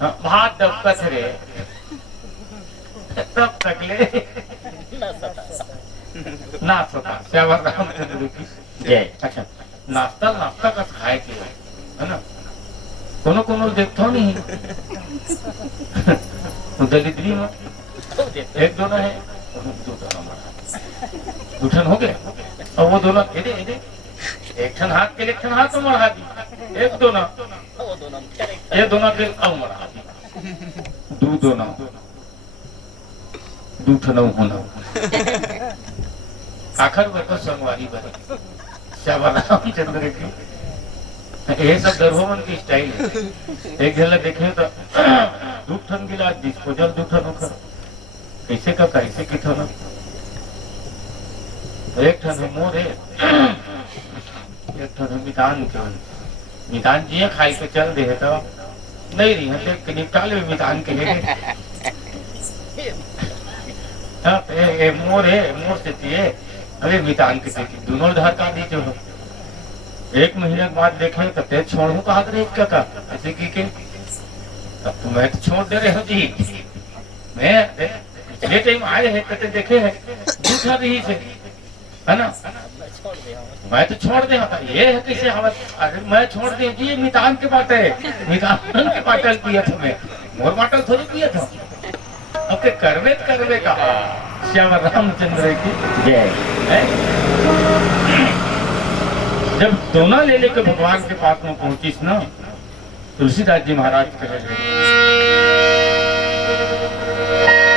हाँ, भात डबका थे तब तक ले ना सता श्याम रामचंद्र की जय। अच्छा नाश्ता का खाए के है ना, कोनो कोनो देखता नहीं दलिद्री में एक दोनों है दूठन हो गए और वो दोनों एक ठन हाथ के एक ठन हाथ में मढ़ा दी, एक दोनों ये दोनों के अब मढ़ा दी दोनों दूठन होना आखिर वर्ग संगवारी बने श्याम रामचंद्र की ये सब दरभोवन की स्टाइल है। एक झलक देखे तो दूठन गिलास डिस्पोजल दूठन होकर कैसे का कैसे की था ना, एक ठन मोर है एक ठन मितान जी खाई के चल दे तो नहीं रही है देख के निकाले मितान के लिए मोर है मोर से दिए अरे मितान के देखी दोनों धार का दी जो एक महीने के बाद देखे तो तेज छोड़ू कहा रहे का ऐसे की के तब तो मैं तो छोड़ दे रहे हो जी, मैं पिछले टाइम आए हैं कहते देखे है दूसरा रही से है ना, मैं तो छोड़ दे ये है कैसे हम अगर मैं छोड़ दे जी मितान के बाटे मितान के बाटल पिया था मैं मोर बाटल थोड़ी पिया था अब के करवे कहा श्याम रामचंद्र की जय। जब दोनों ले लेकर भगवान के पास में पहुंची ना तुलसीदास जी महाराज कहे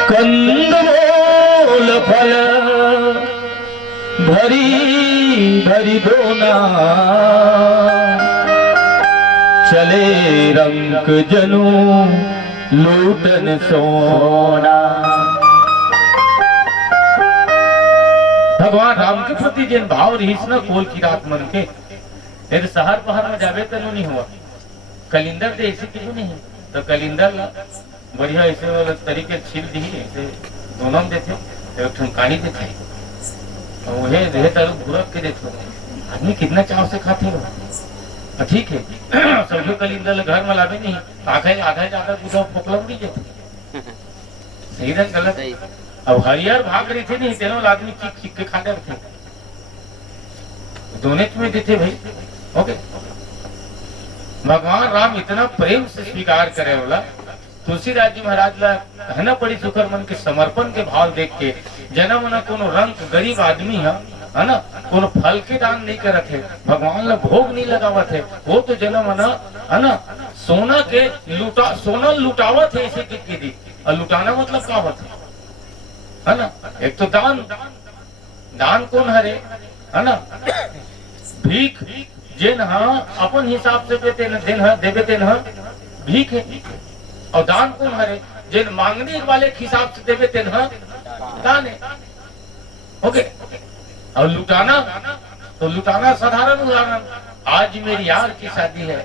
कंदमूल फल भरी भरी दोना चले रंग जनु लूटन सोना। भगवान राम के प्रति जिन भाव रही न कोल की रात मन के फिर शहर पहर में जावे तो नहीं हुआ कलिंदर दे ऐसे क्यों नहीं तो कलिंदर बढ़िया ऐसे वाला तरीके छील दी ऐसे दोनों देते एक ठनकानी देते और वह रहे तरह भूरक के देते आदमी कितना चाव से खाते हो ठीक है सभी कलिंदर घर में लावे नहीं आधा ज्यादा दूधा पोकलम नहीं देते सही रंग गलत। अब हरियर भाग रही थी नहीं तेनों आदमी चीख चीख के खा थे दोनों में देते भाई ओके भगवान राम इतना प्रेम से स्वीकार करे वाला तुलसीदास जी महाराज ला है ना बड़ी सुखर मन के समर्पण के भाव देख के जन्म न कोनो रंग गरीब आदमी है ना कोनो फल के दान नहीं करत है, भगवान ला भोग नहीं लगावत है, वो तो जन्म है ना सोना के सोना लुटावत है इसे की दी। और लुटाना मतलब का होता है ना, एक तो दान कौन हरे है ना, भीख जेन अपन हिसाब से देवे तेन भीख है। और दान कौन हरे जेन मांगने वाले के हिसाब से देवे तेन दान है। ओके, और लुटाना तो लुटाना साधारण उदाहरण, आज मेरी यार की शादी है,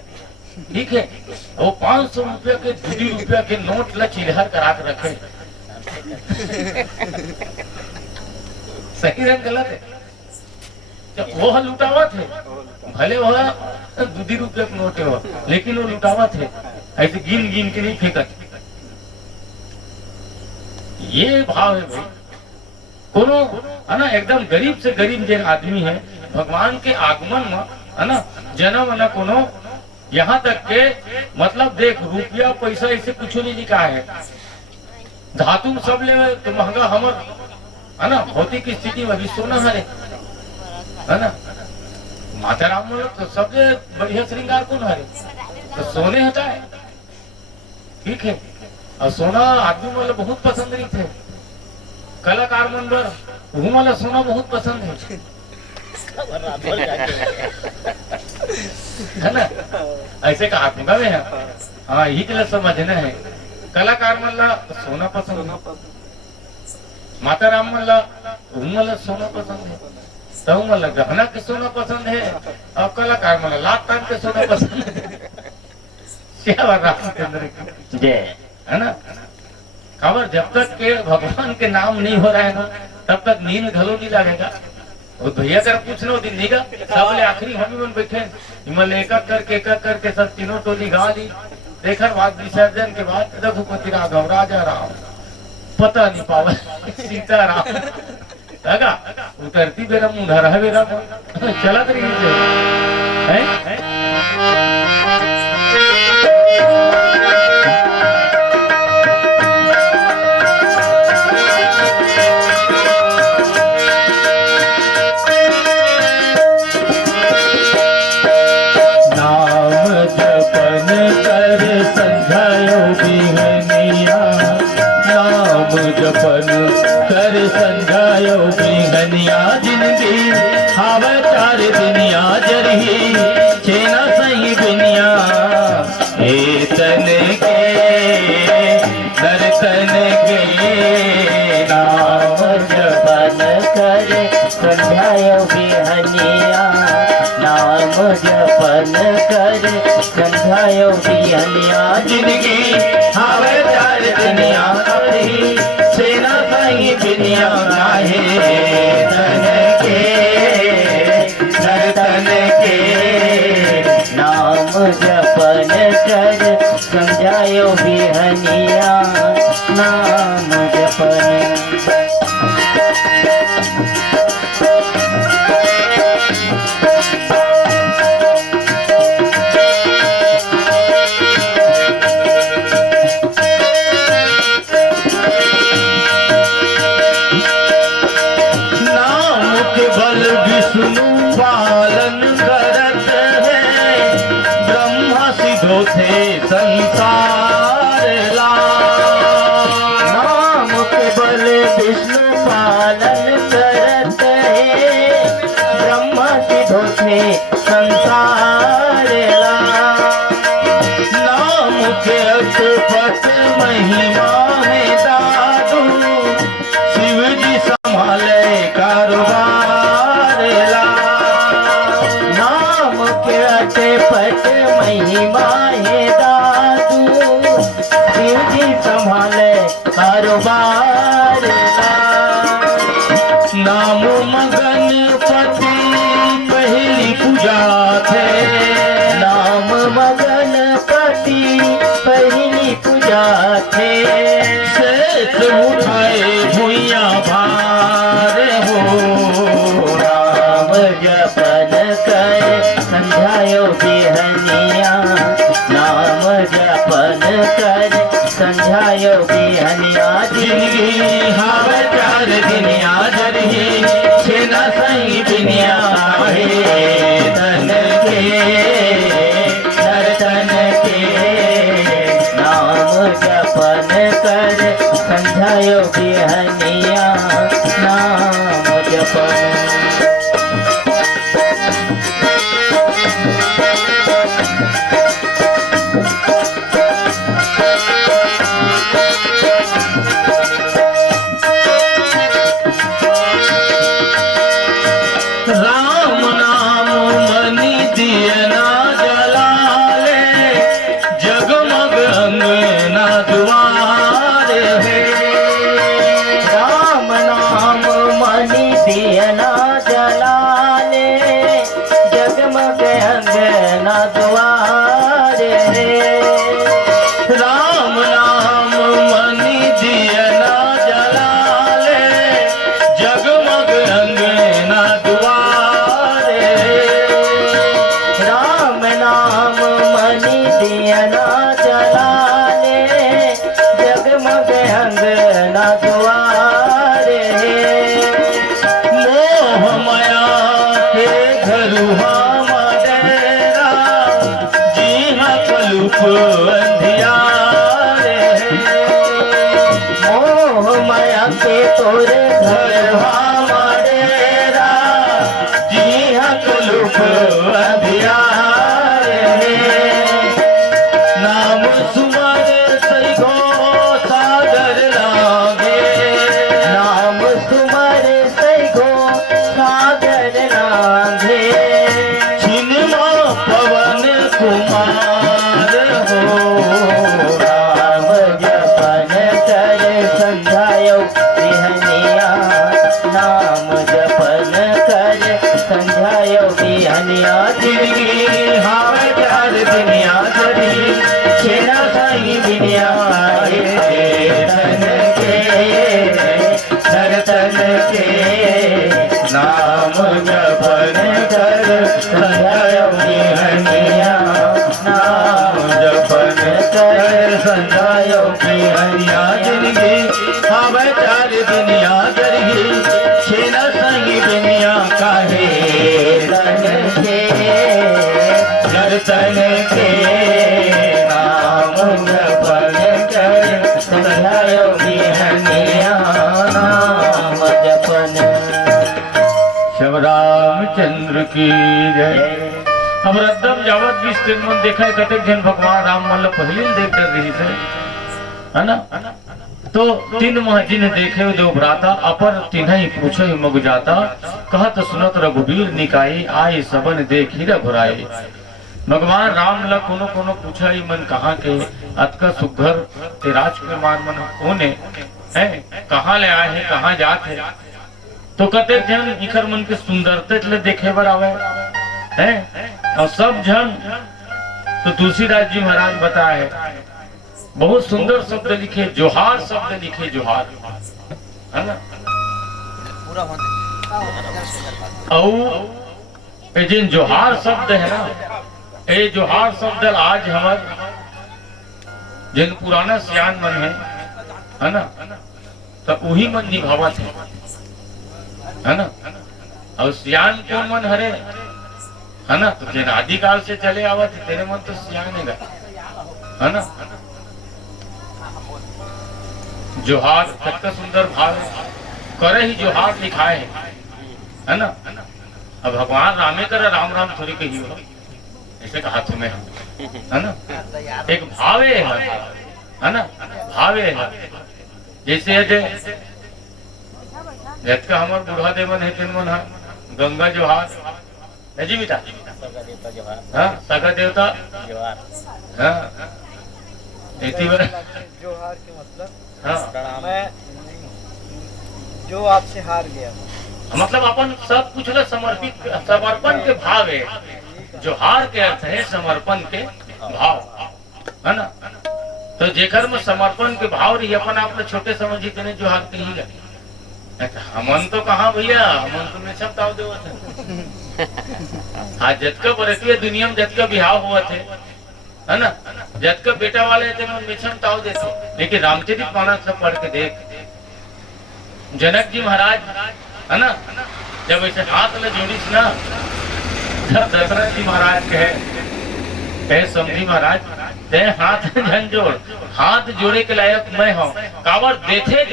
ठीक है, वो 500 रुपया के 2 रुपया के नोट ला चिल्हर करा के रखे। सही रंग गलत है, वो लुटावत है, भले वो 2 रुपया के नोट है लेकिन वो लुटावत है, ऐसे गिन गिन के नहीं फेंकत। ये भाव है भाई, कोनो है ना एकदम गरीब से गरीब जो आदमी है भगवान के आगमन में है ना जन्म न कोनो, यहाँ तक के मतलब देख रुपया पैसा ऐसे कुछ नहीं लिखा है, धातु सब ले तो महंगा हमर है ना भौतिक स्थिति में भी सोना है ना। माता राम तो सबसे बढ़िया श्रृंगार कौन है तो सोने होता है, ठीक है। और सोना आदमी वाला बहुत पसंद नहीं थे, कलाकार मन बर वो वाला सोना बहुत पसंद है ना, ऐसे का आत्मा में है। हाँ यही के लिए समझना है, कलाकार मन ला सोना पसंद है, माता राम मन ला वाला सोना पसंद है, तो मतलब गहना के सोना पसंद है, और कलाकार मन ला लाख टाइम के सोना पसंद है। रामचंद्र जय है ना। खबर जब तक के भगवान के नाम नहीं हो रहा है ना तब तक नींद घलो नहीं लगेगा। वो भैया कर पूछना दिन नहीं का सब ले आखिरी हम ही बैठे हिमल एक करके सब तीनों टोली गा ली, देखर बाद विसर्जन के बाद रघुपति राघव राजा राम पता नहीं पावा सीता राम लगा उतरती बेरा मुंह रहा बेरा चलत रही है। जपन कर संध्यायो बिहनिया जिंदगी हावे चार दुनिया करी सेना सही बिनिया नाहे धन के नाम जपन कर समझायो बिहनिया नाम जपन। संसार ला नाम के बल विष्णु पालन करत है, ब्रह्मा सिद्धो थे संसार ला नाम के अटपट महिमा है दादू शिव जी संभाले कारोबार ला नाम के अटपट महिमा कारोबार नाम मगन पति पहली पूजा थे, नाम मगन पति पहली पूजा थे, शेष उठाए भुइया भार हो राम जप जपन कर संध्यायो बिहनिया नाम जपन कर संध्यायो बिहनिया जिंदगी हाव चार दुनिया जरही छेना सही दुनिया हे धन के नर्तन के नाम जपन कर संध्यायो बिहनिया नाम जपन राम नाम मनी दियना जलाले जगमग अंगना द्वार है राम नाम मणि दियना जलाले जगमग अंगना द्वार रे राम नाम मनी दियना जलाले जगमग अंगना द्वार है राम नाम मणि दियना जलाले जगमग अंगना द्वार रे मोह माया के घरुहा मडेरा जीहा कलुप अंधियार है मोह माया के तोरे घरवा मडेरा जीहा कलुप अंधियार है नाम सुमर सई गो सागर लागे नाम सुमर सैगो सागर नांगे छिनमा पवन कुमार हो राम जपन कर संध्यायो बिहनिया नाम जपन कर संध्यायो बिहनिया जिंदगी हाव चार दुनिया जरी छेना साई बिनिया धन के नर्तन के नाम जपन कर संध्यायो बिहनिया नाम जपन कर संध्यायो हरिया जिंदगी हाव चार दुनिया जरी छेना संगी दुनिया काहे धन के नर्तन के नाम जपन कर संध्यायो बिहनिया नाम जपन शिव रामचंद्र की जय। अब रद्दम जावत भी स्टेन मन देखा है कतक जन भगवान राम मतलब पहले ही देख कर रही से है ना तो तीन महजिन देखे दो भ्राता अपर तिन्हई पूछे मग जाता कहत सुनत रघुबीर निकाई आए सबन देखी रघुराई भगवान राम ल कोनो कोनो पूछा ही मन कहाँ के अतका सुघर ते राजकुमार मन कोने है कहाँ ले आए हैं कहाँ जाते हैं तो कते जन इकर मन के सुंदरते ले देखे बर आवे हैं और सब जन तो तुलसीदास जी महाराज बताए बहुत सुंदर शब्द लिखे जोहार शब्द लिखे जोहार है ना और जिन जोहार शब्द है ना ये जोहार शब्द आज हमार जिन पुराना सियान मन है ना तो वही मन निभावत है ना और सियान कौन मन हरे है ना तो जिन आदिकाल से चले आवत है तेरे मन तो सियान है ना जोहार कितना सुंदर भाव है करे ही जोहार लिखाए है ना अब भगवान रामे कर राम राम थोड़ी कही हो ऐसे कहा तुम्हें है ना एक भावे है ना भावे है जैसे अजय जत का हमार बूढ़ा देवन है तीन मन गंगा जोहार है जी बेटा हाँ सगा देवता हाँ जोहार के मतलब हाँ मैं जो आपसे हार गया मतलब अपन सब कुछ ला समर्पित समर्पण के भाव है जोहार के अर्थ है समर्पण के भाव है ना तो जेकर में समर्पण के भाव रही अपन आप छोटे समझी के जोहार कही हमन तो कहाँ भैया हमन तो सब ताव देवत है हाँ जतका बरसिया दुनिया में जतका बिहाव हुआ थे है ना, जतका बेटा वाले थे मैं मिशन ताव देते, लेकिन रामचरित मानस सब पढ़ के देख, जनक जी महाराज है ना जब ऐसे हाथ में जोड़ीस ना, तब दशरथ जी महाराज कहे समझी महाराज ते हाथ झंझोड़, हाथ जोड़े के लायक मैं हूँ, कावर देथे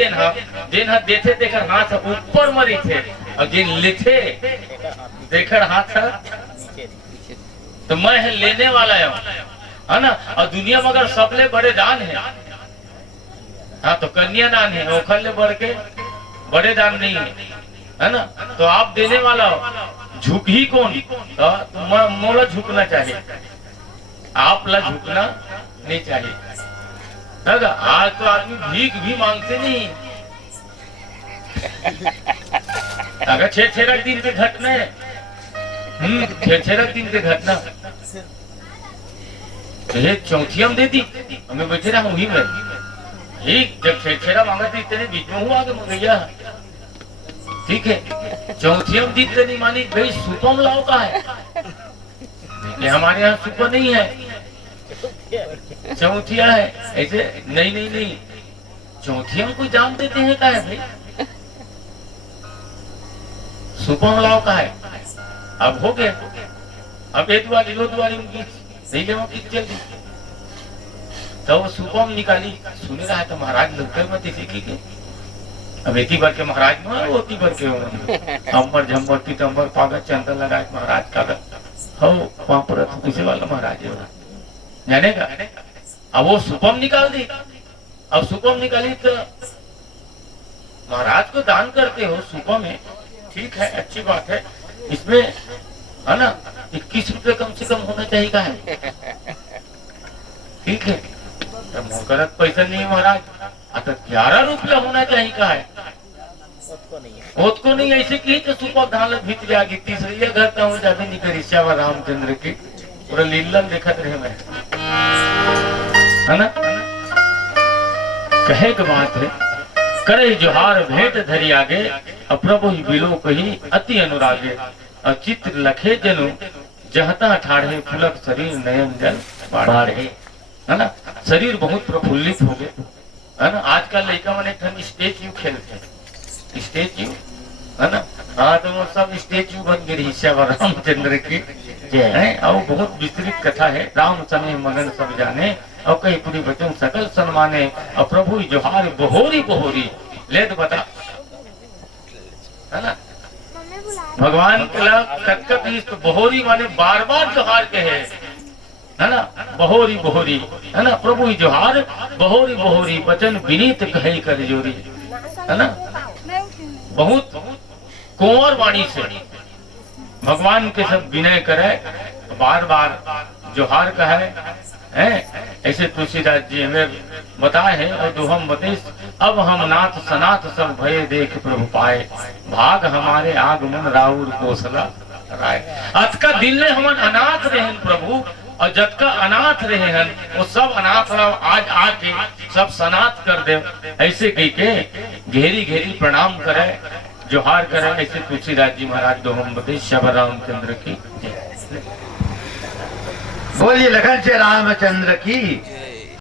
दिन देथे देकर हाथ ऊपर मरी थे, और जिन लेथे देकर हाथ तो मैं लेने वाला हूँ, है ना। और दुनिया में अगर सबले बड़े दान है, हाँ तो कन्या दान है, ओखल ले बढ़ के बड़े दान नहीं है ना। तो आप देने वाला हो, झुक ही कौन, तो मोला झुकना चाहिए, आप ला झुकना नहीं चाहिए। आज तो आदमी भीख भी मांगते नहीं, अगर छेरा दिन के घटना छेरा दिन के घटना चौथिया में दे दी, हमें बैठे रहा वही में ठीक, जब छेरा मांगा थी इतने बीच में हुआ आगे मंगैया, ठीक है चौथिया में दी नहीं मानी, भाई सुपम लाओ का है, हमारे यहाँ सुपर नहीं है, चौथिया है, ऐसे नहीं चौथिया में कोई दाम देते हैं का है भाई, सुपम लाओ का है। अब हो गया, अब एक दुआरी लो दुआरी उनकी सही लेवा की जल्दी, तो वो सुपम निकाली, सुने रहा है तो महाराज लोग मत इसी की, अब एक ही बार के महाराज में होती बार के अम्बर झम्बर पीतम्बर पागल चंदन लगाए महाराज का हो वहां पर किसी वाला महाराज है जाने का। अब वो सुपम निकाल दी, अब सुपम निकाली तो महाराज को दान करते हो सुपम है, ठीक है अच्छी बात है, इसमें है ना 21 रुपए कम से कम होना चाहिए का है, ठीक है मोकरत पैसा नहीं है महाराज, आता 11 रुपया होना चाहिए का है, को नहीं ऐसे की तो सुपर धान भीत जाएगी, तीसरी घर का हूँ ज्यादा नहीं करी श्यामा रामचंद्र की पूरा लीला देखत रहे मैं, है ना कहे के बात है, करे जोहार भेंट धरी आगे, प्रभु ही बिलो कही अति अनुरागे, चित्र लखे जनु जहता ठाढ़े फुलक शरीर नयन जल बाढ़े, है ना शरीर बहुत प्रफुल्लित हो गए, है ना। आजकल लड़का मैंने स्टेच्यू खेलते हैं, स्टेच्यू है ना, हाँ तो वो सब स्टेच्यू बन गए श्यामा रामचंद्र की है, और बहुत विस्तृत कथा है, राम समय मगन सब जाने, और कई पूरी वचन सकल सन्माने, और प्रभु जोहार बहोरी बहोरी ले तो बता, है ना भगवान के तो बहोरी माने बार बार जोहार के है ना, बहोरी बहोरी है ना, प्रभु जोहार बहोरी बहोरी वचन विनीत कहे कर जोरी, है ना बहुत कुंवर वाणी से भगवान के सब विनय करे, बार बार जोहार कहे, ऐसे तुलसीदास जी हमें बताए हैं, और दोहम बतेश अब हम नाथ सनाथ सब भय देख प्रभु पाए, भाग हमारे आगमन राउर कोसला राय, अत का दिल ने हम अनाथ रहे प्रभु, और जब का अनाथ रहे हैं वो सब अनाथ आज आके सब सनाथ कर दे, ऐसे कही के घेरी घेरी प्रणाम करे जोहार करे, ऐसे तुलसीदास जी महाराज दोहम बतेश श्यामा रामचंद्र की। बोलिए लखन से रामचंद्र की।